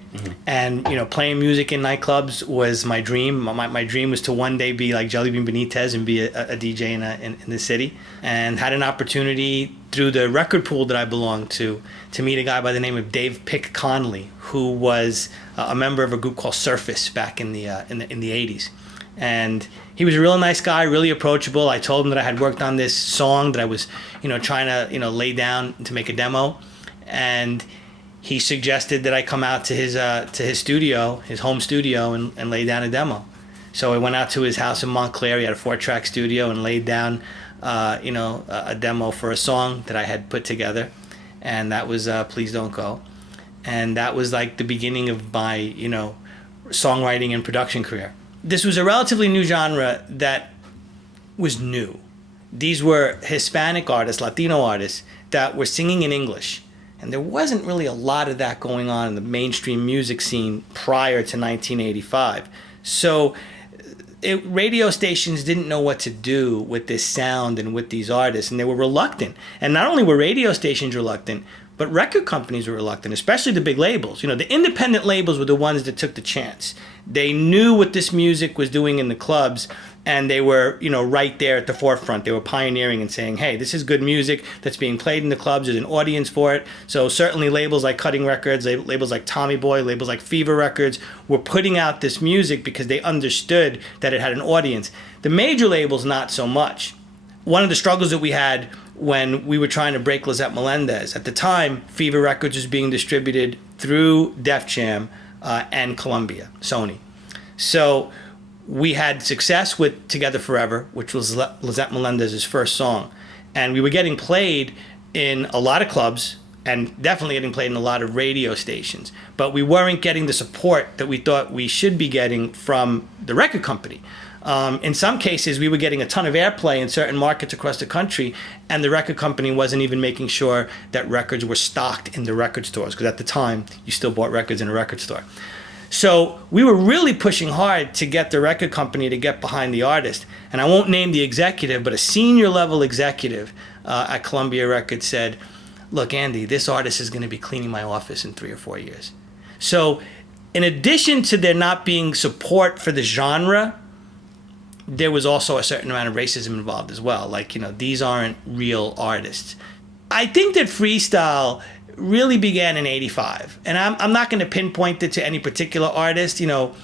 and playing music in nightclubs was my dream. My dream was to one day be like Jelly Bean Benitez and be a DJ in the city. And had an opportunity through the record pool that I belonged to meet a guy by the name of Dave Pick Conley, who was a member of a group called Surface back in the 80s. And he was a real nice guy, really approachable. I told him that I had worked on this song that I was, trying to lay down to make a demo. And he suggested that I come out to his studio, his home studio, and lay down a demo. So I went out to his house in Montclair. He had a 4-track studio and laid down, a demo for a song that I had put together, and that was "Please Don't Go," and that was like the beginning of my, songwriting and production career. This was a relatively new genre that was new. These were Hispanic artists, Latino artists that were singing in English. And there wasn't really a lot of that going on in the mainstream music scene prior to 1985. So radio stations didn't know what to do with this sound and with these artists, and they were reluctant. And not only were radio stations reluctant, but record companies were reluctant, especially the big labels. You know, the independent labels were the ones that took the chance. They knew what this music was doing in the clubs, and they were, you know, right there at the forefront. They were pioneering and saying, hey, this is good music that's being played in the clubs. There's an audience for it. So certainly labels like Cutting Records, labels like Tommy Boy, labels like Fever Records were putting out this music because they understood that it had an audience. The major labels, not so much. One of the struggles that we had when we were trying to break Lizette Melendez, at the time, Fever Records was being distributed through Def Jam and Columbia, Sony. So we had success with Together Forever, which was Lizette Melendez's first song. And we were getting played in a lot of clubs and definitely getting played in a lot of radio stations. But we weren't getting the support that we thought we should be getting from the record company. In some cases, we were getting a ton of airplay in certain markets across the country, and the record company wasn't even making sure that records were stocked in the record stores, because at the time, you still bought records in a record store. So we were really pushing hard to get the record company to get behind the artist. And I won't name the executive, but a senior level executive at Columbia Records said, look, Andy, this artist is going to be cleaning my office in 3 or 4 years. So in addition to there not being support for the genre, there was also a certain amount of racism involved as well. Like, you know, these aren't real artists. I think that freestyle really began in 85. And I'm not going to pinpoint it to any particular artist. You know,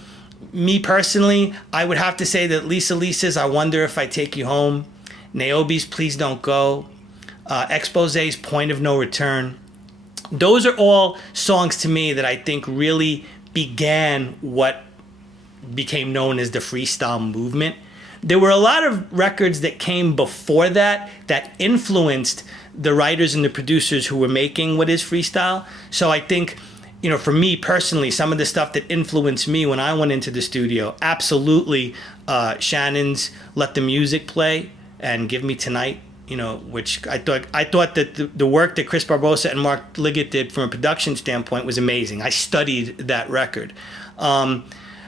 me personally, I would have to say that Lisa Lisa's I Wonder If I Take You Home, Naomi's Please Don't Go, Expose's Point of No Return. Those are all songs to me that I think really began what became known as the freestyle movement. There were a lot of records that came before that that influenced the writers and the producers who were making what is freestyle. So I think, you know, for me personally, some of the stuff that influenced me when I went into the studio, absolutely Shannon's Let the Music Play and Give Me Tonight, you know, which I thought that the work that Chris Barbosa and Mark Liggett did from a production standpoint was amazing. I studied that record.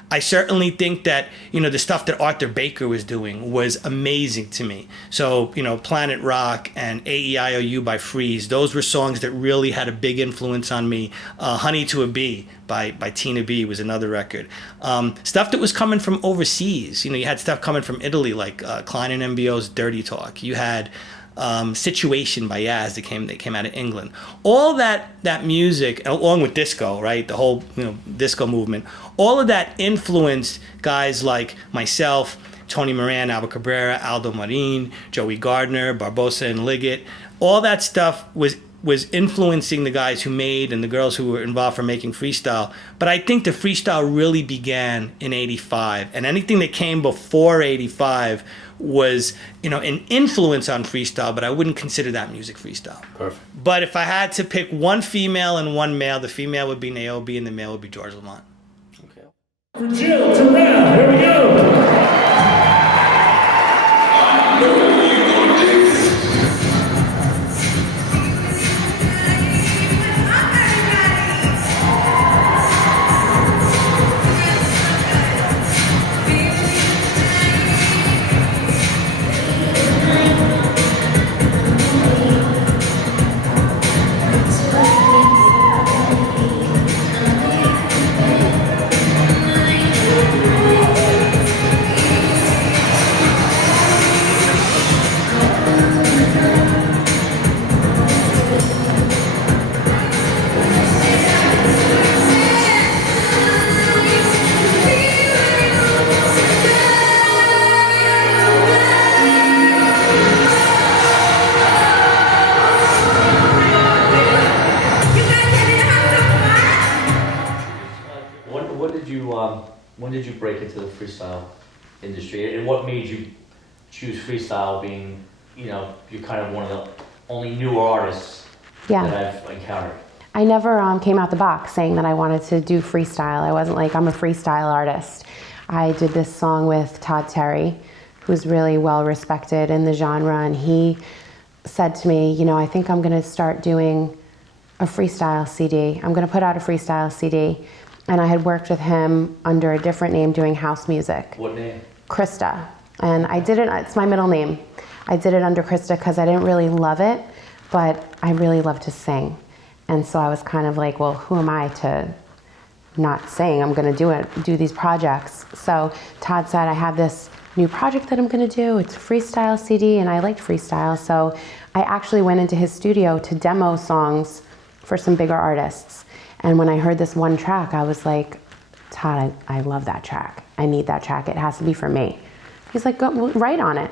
I certainly think that, you know, the stuff that Arthur Baker was doing was amazing to me. So, you know, Planet Rock and AEIOU by Freeze, those were songs that really had a big influence on me. Honey to a Bee by Tina B was another record. Stuff that was coming from overseas. You know, you had stuff coming from Italy like Klein and MBO's Dirty Talk. You had Situation by Yaz that came out of England. All that music, along with disco, right? The whole, you know, disco movement. All of that influenced guys like myself, Tony Moran, Albert Cabrera, Aldo Marin, Joey Gardner, Barbosa and Liggett. All that stuff was influencing the guys who made and the girls who were involved for making freestyle. But I think the freestyle really began in 85. And anything that came before 85 was, you know, an influence on freestyle, but I wouldn't consider that music freestyle. Perfect. But if I had to pick one female and one male, the female would be Niobe and the male would be George Lamont. For Jill to round, here we go. When did you break into the freestyle industry, and what made you choose freestyle? Being, you know, you're kind of one of the only newer artists that I've encountered. I never came out the box saying that I wanted to do freestyle. I wasn't like, I'm a freestyle artist. I did this song with Todd Terry, who's really well respected in the genre, and he said to me, you know, I think I'm going to start doing a freestyle CD. I'm gonna put out a freestyle CD. And I had worked with him under a different name doing house music. What name? Krista. And I did it, it's my middle name. I did it under Krista because I didn't really love it, but I really love to sing. And so I was kind of like, well, who am I to not sing? I'm gonna do these projects. So Todd said, I have this new project that I'm gonna do. It's a freestyle CD, and I liked freestyle. So I actually went into his studio to demo songs for some bigger artists. And when I heard this one track, I was like, Todd, I love that track. I need that track. It has to be for me. He's like, go write on it.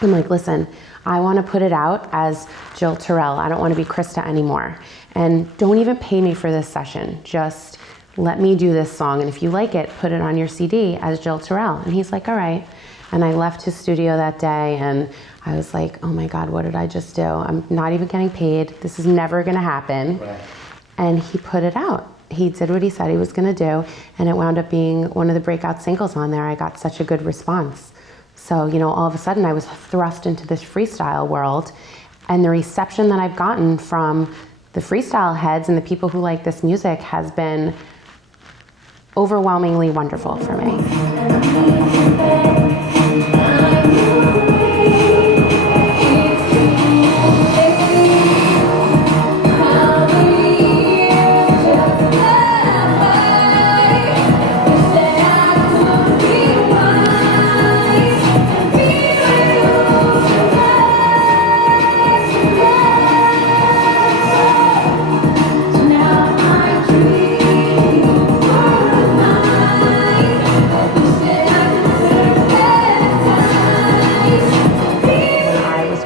I'm like, listen, I want to put it out as Jill Terrell. I don't want to be Krista anymore. And don't even pay me for this session. Just let me do this song. And if you like it, put it on your CD as Jill Terrell. And he's like, all right. And I left his studio that day and I was like, oh my God, what did I just do? I'm not even getting paid. This is never going to happen. Right. And he put it out. He did what he said he was going to do. And it wound up being one of the breakout singles on there. I got such a good response. So, you know, all of a sudden I was thrust into this freestyle world, and the reception that I've gotten from the freestyle heads and the people who like this music has been overwhelmingly wonderful for me.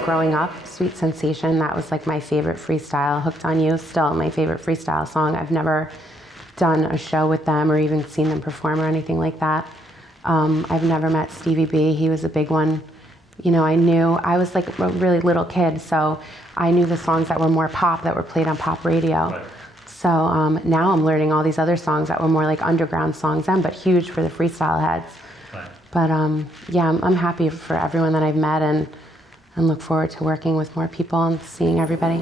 Growing up, Sweet Sensation, that was like my favorite freestyle. Hooked on You, still my favorite freestyle song. I've never done a show with them or even seen them perform or anything like that. I've never met Stevie B. He was a big one. You know, I was like a really little kid, so I knew the songs that were more pop, that were played on pop radio. Right. So now I'm learning all these other songs that were more like underground songs then, but huge for the freestyle heads. Right. But yeah, I'm happy for everyone that I've met and look forward to working with more people and seeing everybody.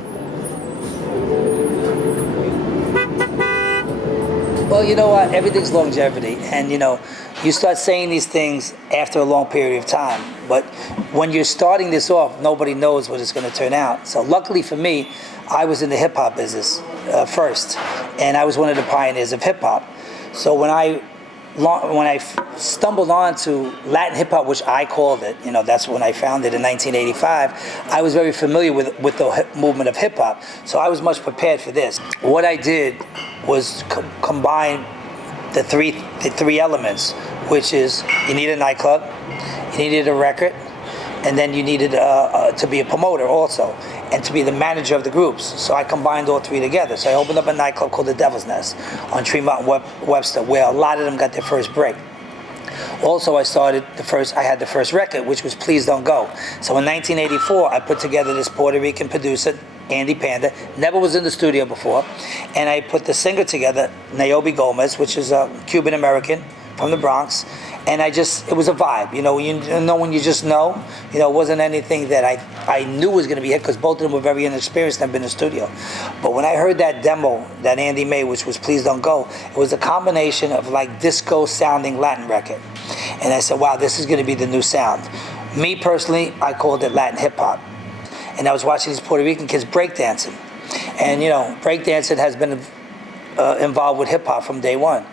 Well, you know what? Everything's longevity. And, you know, you start saying these things after a long period of time. But when you're starting this off, nobody knows what it's going to turn out. So luckily for me, I was in the hip-hop business first. And I was one of the pioneers of hip-hop. So when I stumbled onto Latin hip-hop, which I called it, you know, that's when I found it in 1985, I was very familiar with the movement of hip-hop, so I was much prepared for this. What I did was combine the three elements, which is you need a nightclub, you needed a record, and then you needed to be a promoter also, and to be the manager of the groups. So I combined all three together. So I opened up a nightclub called the Devil's Nest on Tremont and Webster, where a lot of them got their first break. Also, I had the first record, which was Please Don't Go. So in 1984, I put together this Puerto Rican producer, Andy Panda, never was in the studio before, and I put the singer together, Naomi Gomez, which is a Cuban-American from the Bronx, and it was a vibe, you know when you just know, you know, it wasn't anything that I knew was going to be hit, because both of them were very inexperienced and never been in the studio. But when I heard that demo that Andy made, which was Please Don't Go, it was a combination of like disco-sounding Latin record. And I said, wow, this is going to be the new sound. Me personally, I called it Latin hip-hop. And I was watching these Puerto Rican kids breakdancing. And you know, breakdancing has been involved with hip-hop from day one.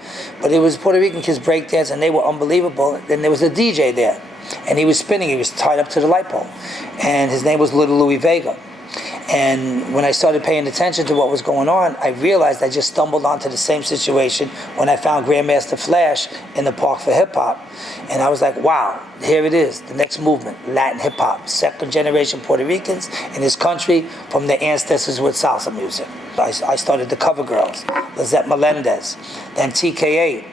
But it was Puerto Rican kids breakdance, and they were unbelievable. Then there was a DJ there, and he was spinning. He was tied up to the light pole, and his name was Little Louis Vega. And when I started paying attention to what was going on, I realized I just stumbled onto the same situation when I found Grandmaster Flash in the Park for Hip Hop. And I was like, wow, here it is, the next movement, Latin hip hop, second generation Puerto Ricans in this country from their ancestors with salsa music. I started the Cover Girls, Lizette Melendez, then TKA.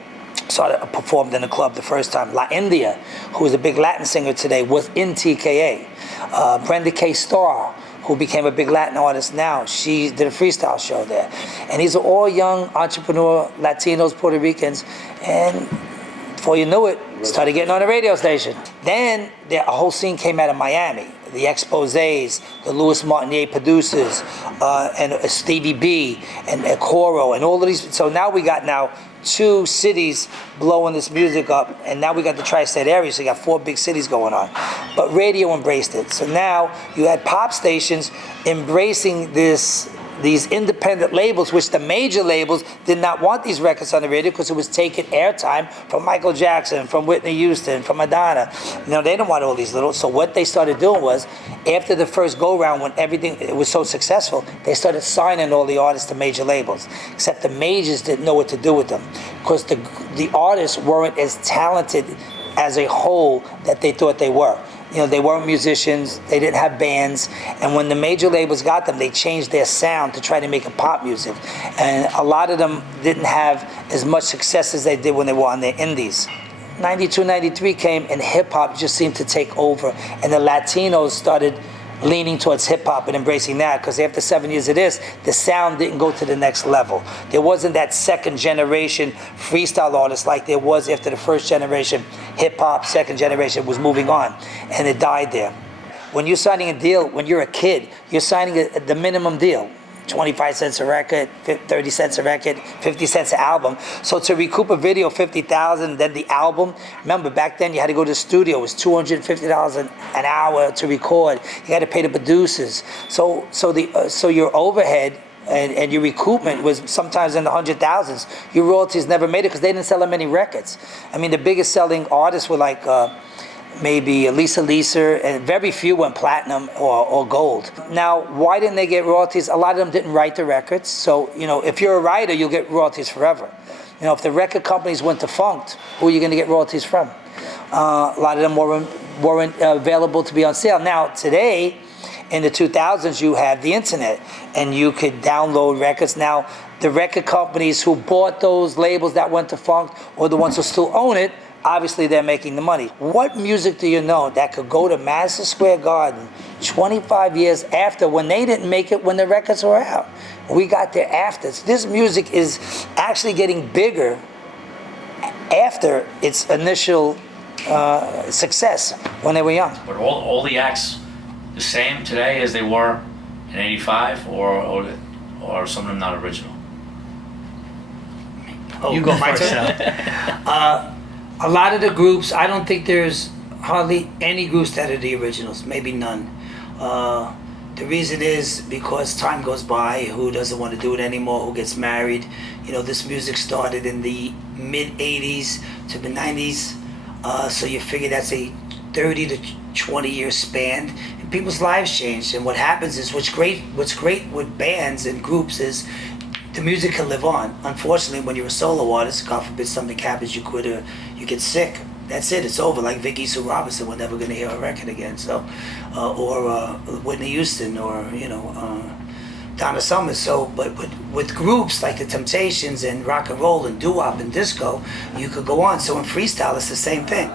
Performed in the club the first time. La India, who is a big Latin singer today, was in TKA. Brenda K. Starr, who became a big Latin artist now, she did a freestyle show there. And these are all young entrepreneur Latinos, Puerto Ricans, and before you knew it, started getting on a radio station. Then a whole scene came out of Miami. the Exposés, the Louis Martinier producers, and Stevie B, and Coro, and all of these. So now we got 2 cities blowing this music up, and now we got the tri-state area, so you got 4 big cities going on. But radio embraced it. So now you had pop stations embracing these independent labels, which the major labels did not want these records on the radio because it was taking airtime from Michael Jackson, from Whitney Houston, from Madonna. They didn't want all these little. So what they started doing was, after the first go-round, when it was so successful, they started signing all the artists to major labels. Except the majors didn't know what to do with them because the artists weren't as talented as a whole that they thought they were. They weren't musicians, they didn't have bands, and when the major labels got them, they changed their sound to try to make it pop music. And a lot of them didn't have as much success as they did when they were on their indies. 92, 93 came, and hip-hop just seemed to take over, and the Latinos started leaning towards hip-hop and embracing that, because after 7 years of this, the sound didn't go to the next level. There wasn't that second generation freestyle artist like there was after the first generation hip-hop, second generation was moving on, and it died there. When you're signing a deal, when you're a kid, you're signing the minimum deal. 25 cents a record, 30 cents a record, 50 cents an album. So to recoup a video, $50,000, then the album. Remember, back then you had to go to the studio. It was $250 an hour to record. You had to pay the producers. So your overhead and your recoupment was sometimes in the 100,000s. Your royalties never made it because they didn't sell that many records. I mean, the biggest selling artists were like maybe Lisa, and very few went platinum or gold. Now, why didn't they get royalties? A lot of them didn't write the records. So, if you're a writer, you'll get royalties forever. If the record companies went defunct, who are you going to get royalties from? A lot of them weren't available to be on sale. Now, today, in the 2000s, you have the internet, and you could download records. Now, the record companies who bought those labels that went defunct, or the ones who still own it, obviously they're making the money. What music do you know that could go to Madison Square Garden 25 years after, when they didn't make it when the records were out? We got there after. So this music is actually getting bigger after its initial success when they were young. But all the acts the same today as they were in '85, or some of them not original? You go first. A lot of the groups, I don't think there's hardly any groups that are the originals, maybe none. The reason is because time goes by, who doesn't want to do it anymore, who gets married. This music started in the mid-'80s to the '90s, so you figure that's a 30 to 20 year span, and people's lives changed. And what happens is, what's great with bands and groups is the music can live on. Unfortunately, when you're a solo artist, God forbid something happens, you quit or you get sick. That's it. It's over. Like Vicki Sue Robinson, we're never going to hear a record again. So, or Whitney Houston, or Donna Summer. So, but with groups like the Temptations and rock and roll and doo-wop and disco, you could go on. So in freestyle, it's the same thing.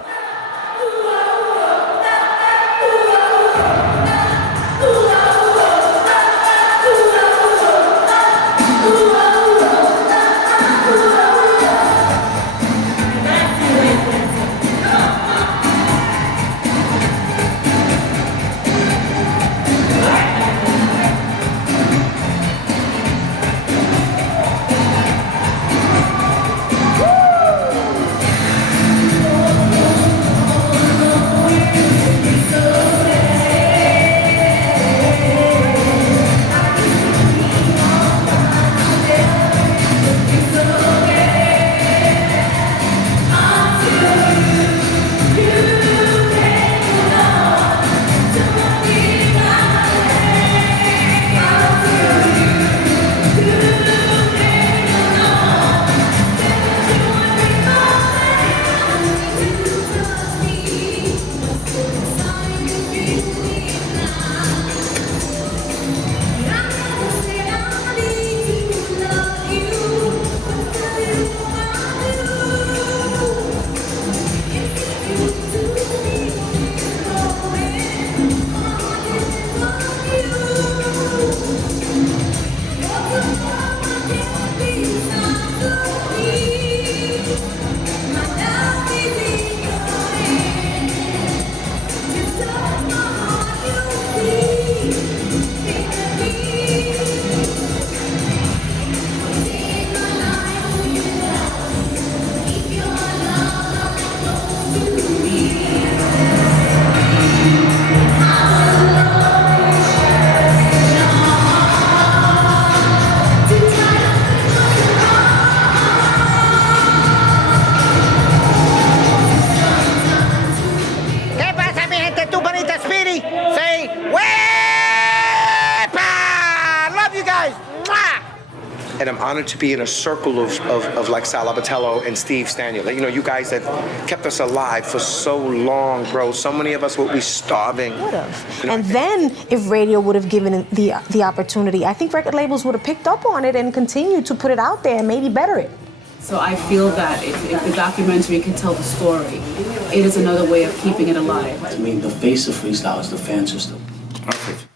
honored to be in a circle of like Sal Abatello and Steve Staniel. You know, you guys that kept us alive for so long, bro. So many of us would be starving. Would have. And then if radio would have given it the opportunity, I think record labels would have picked up on it and continued to put it out there and maybe better it. So I feel that if the documentary can tell the story, it is another way of keeping it alive. To me, the face of freestyle is the fan system. Perfect.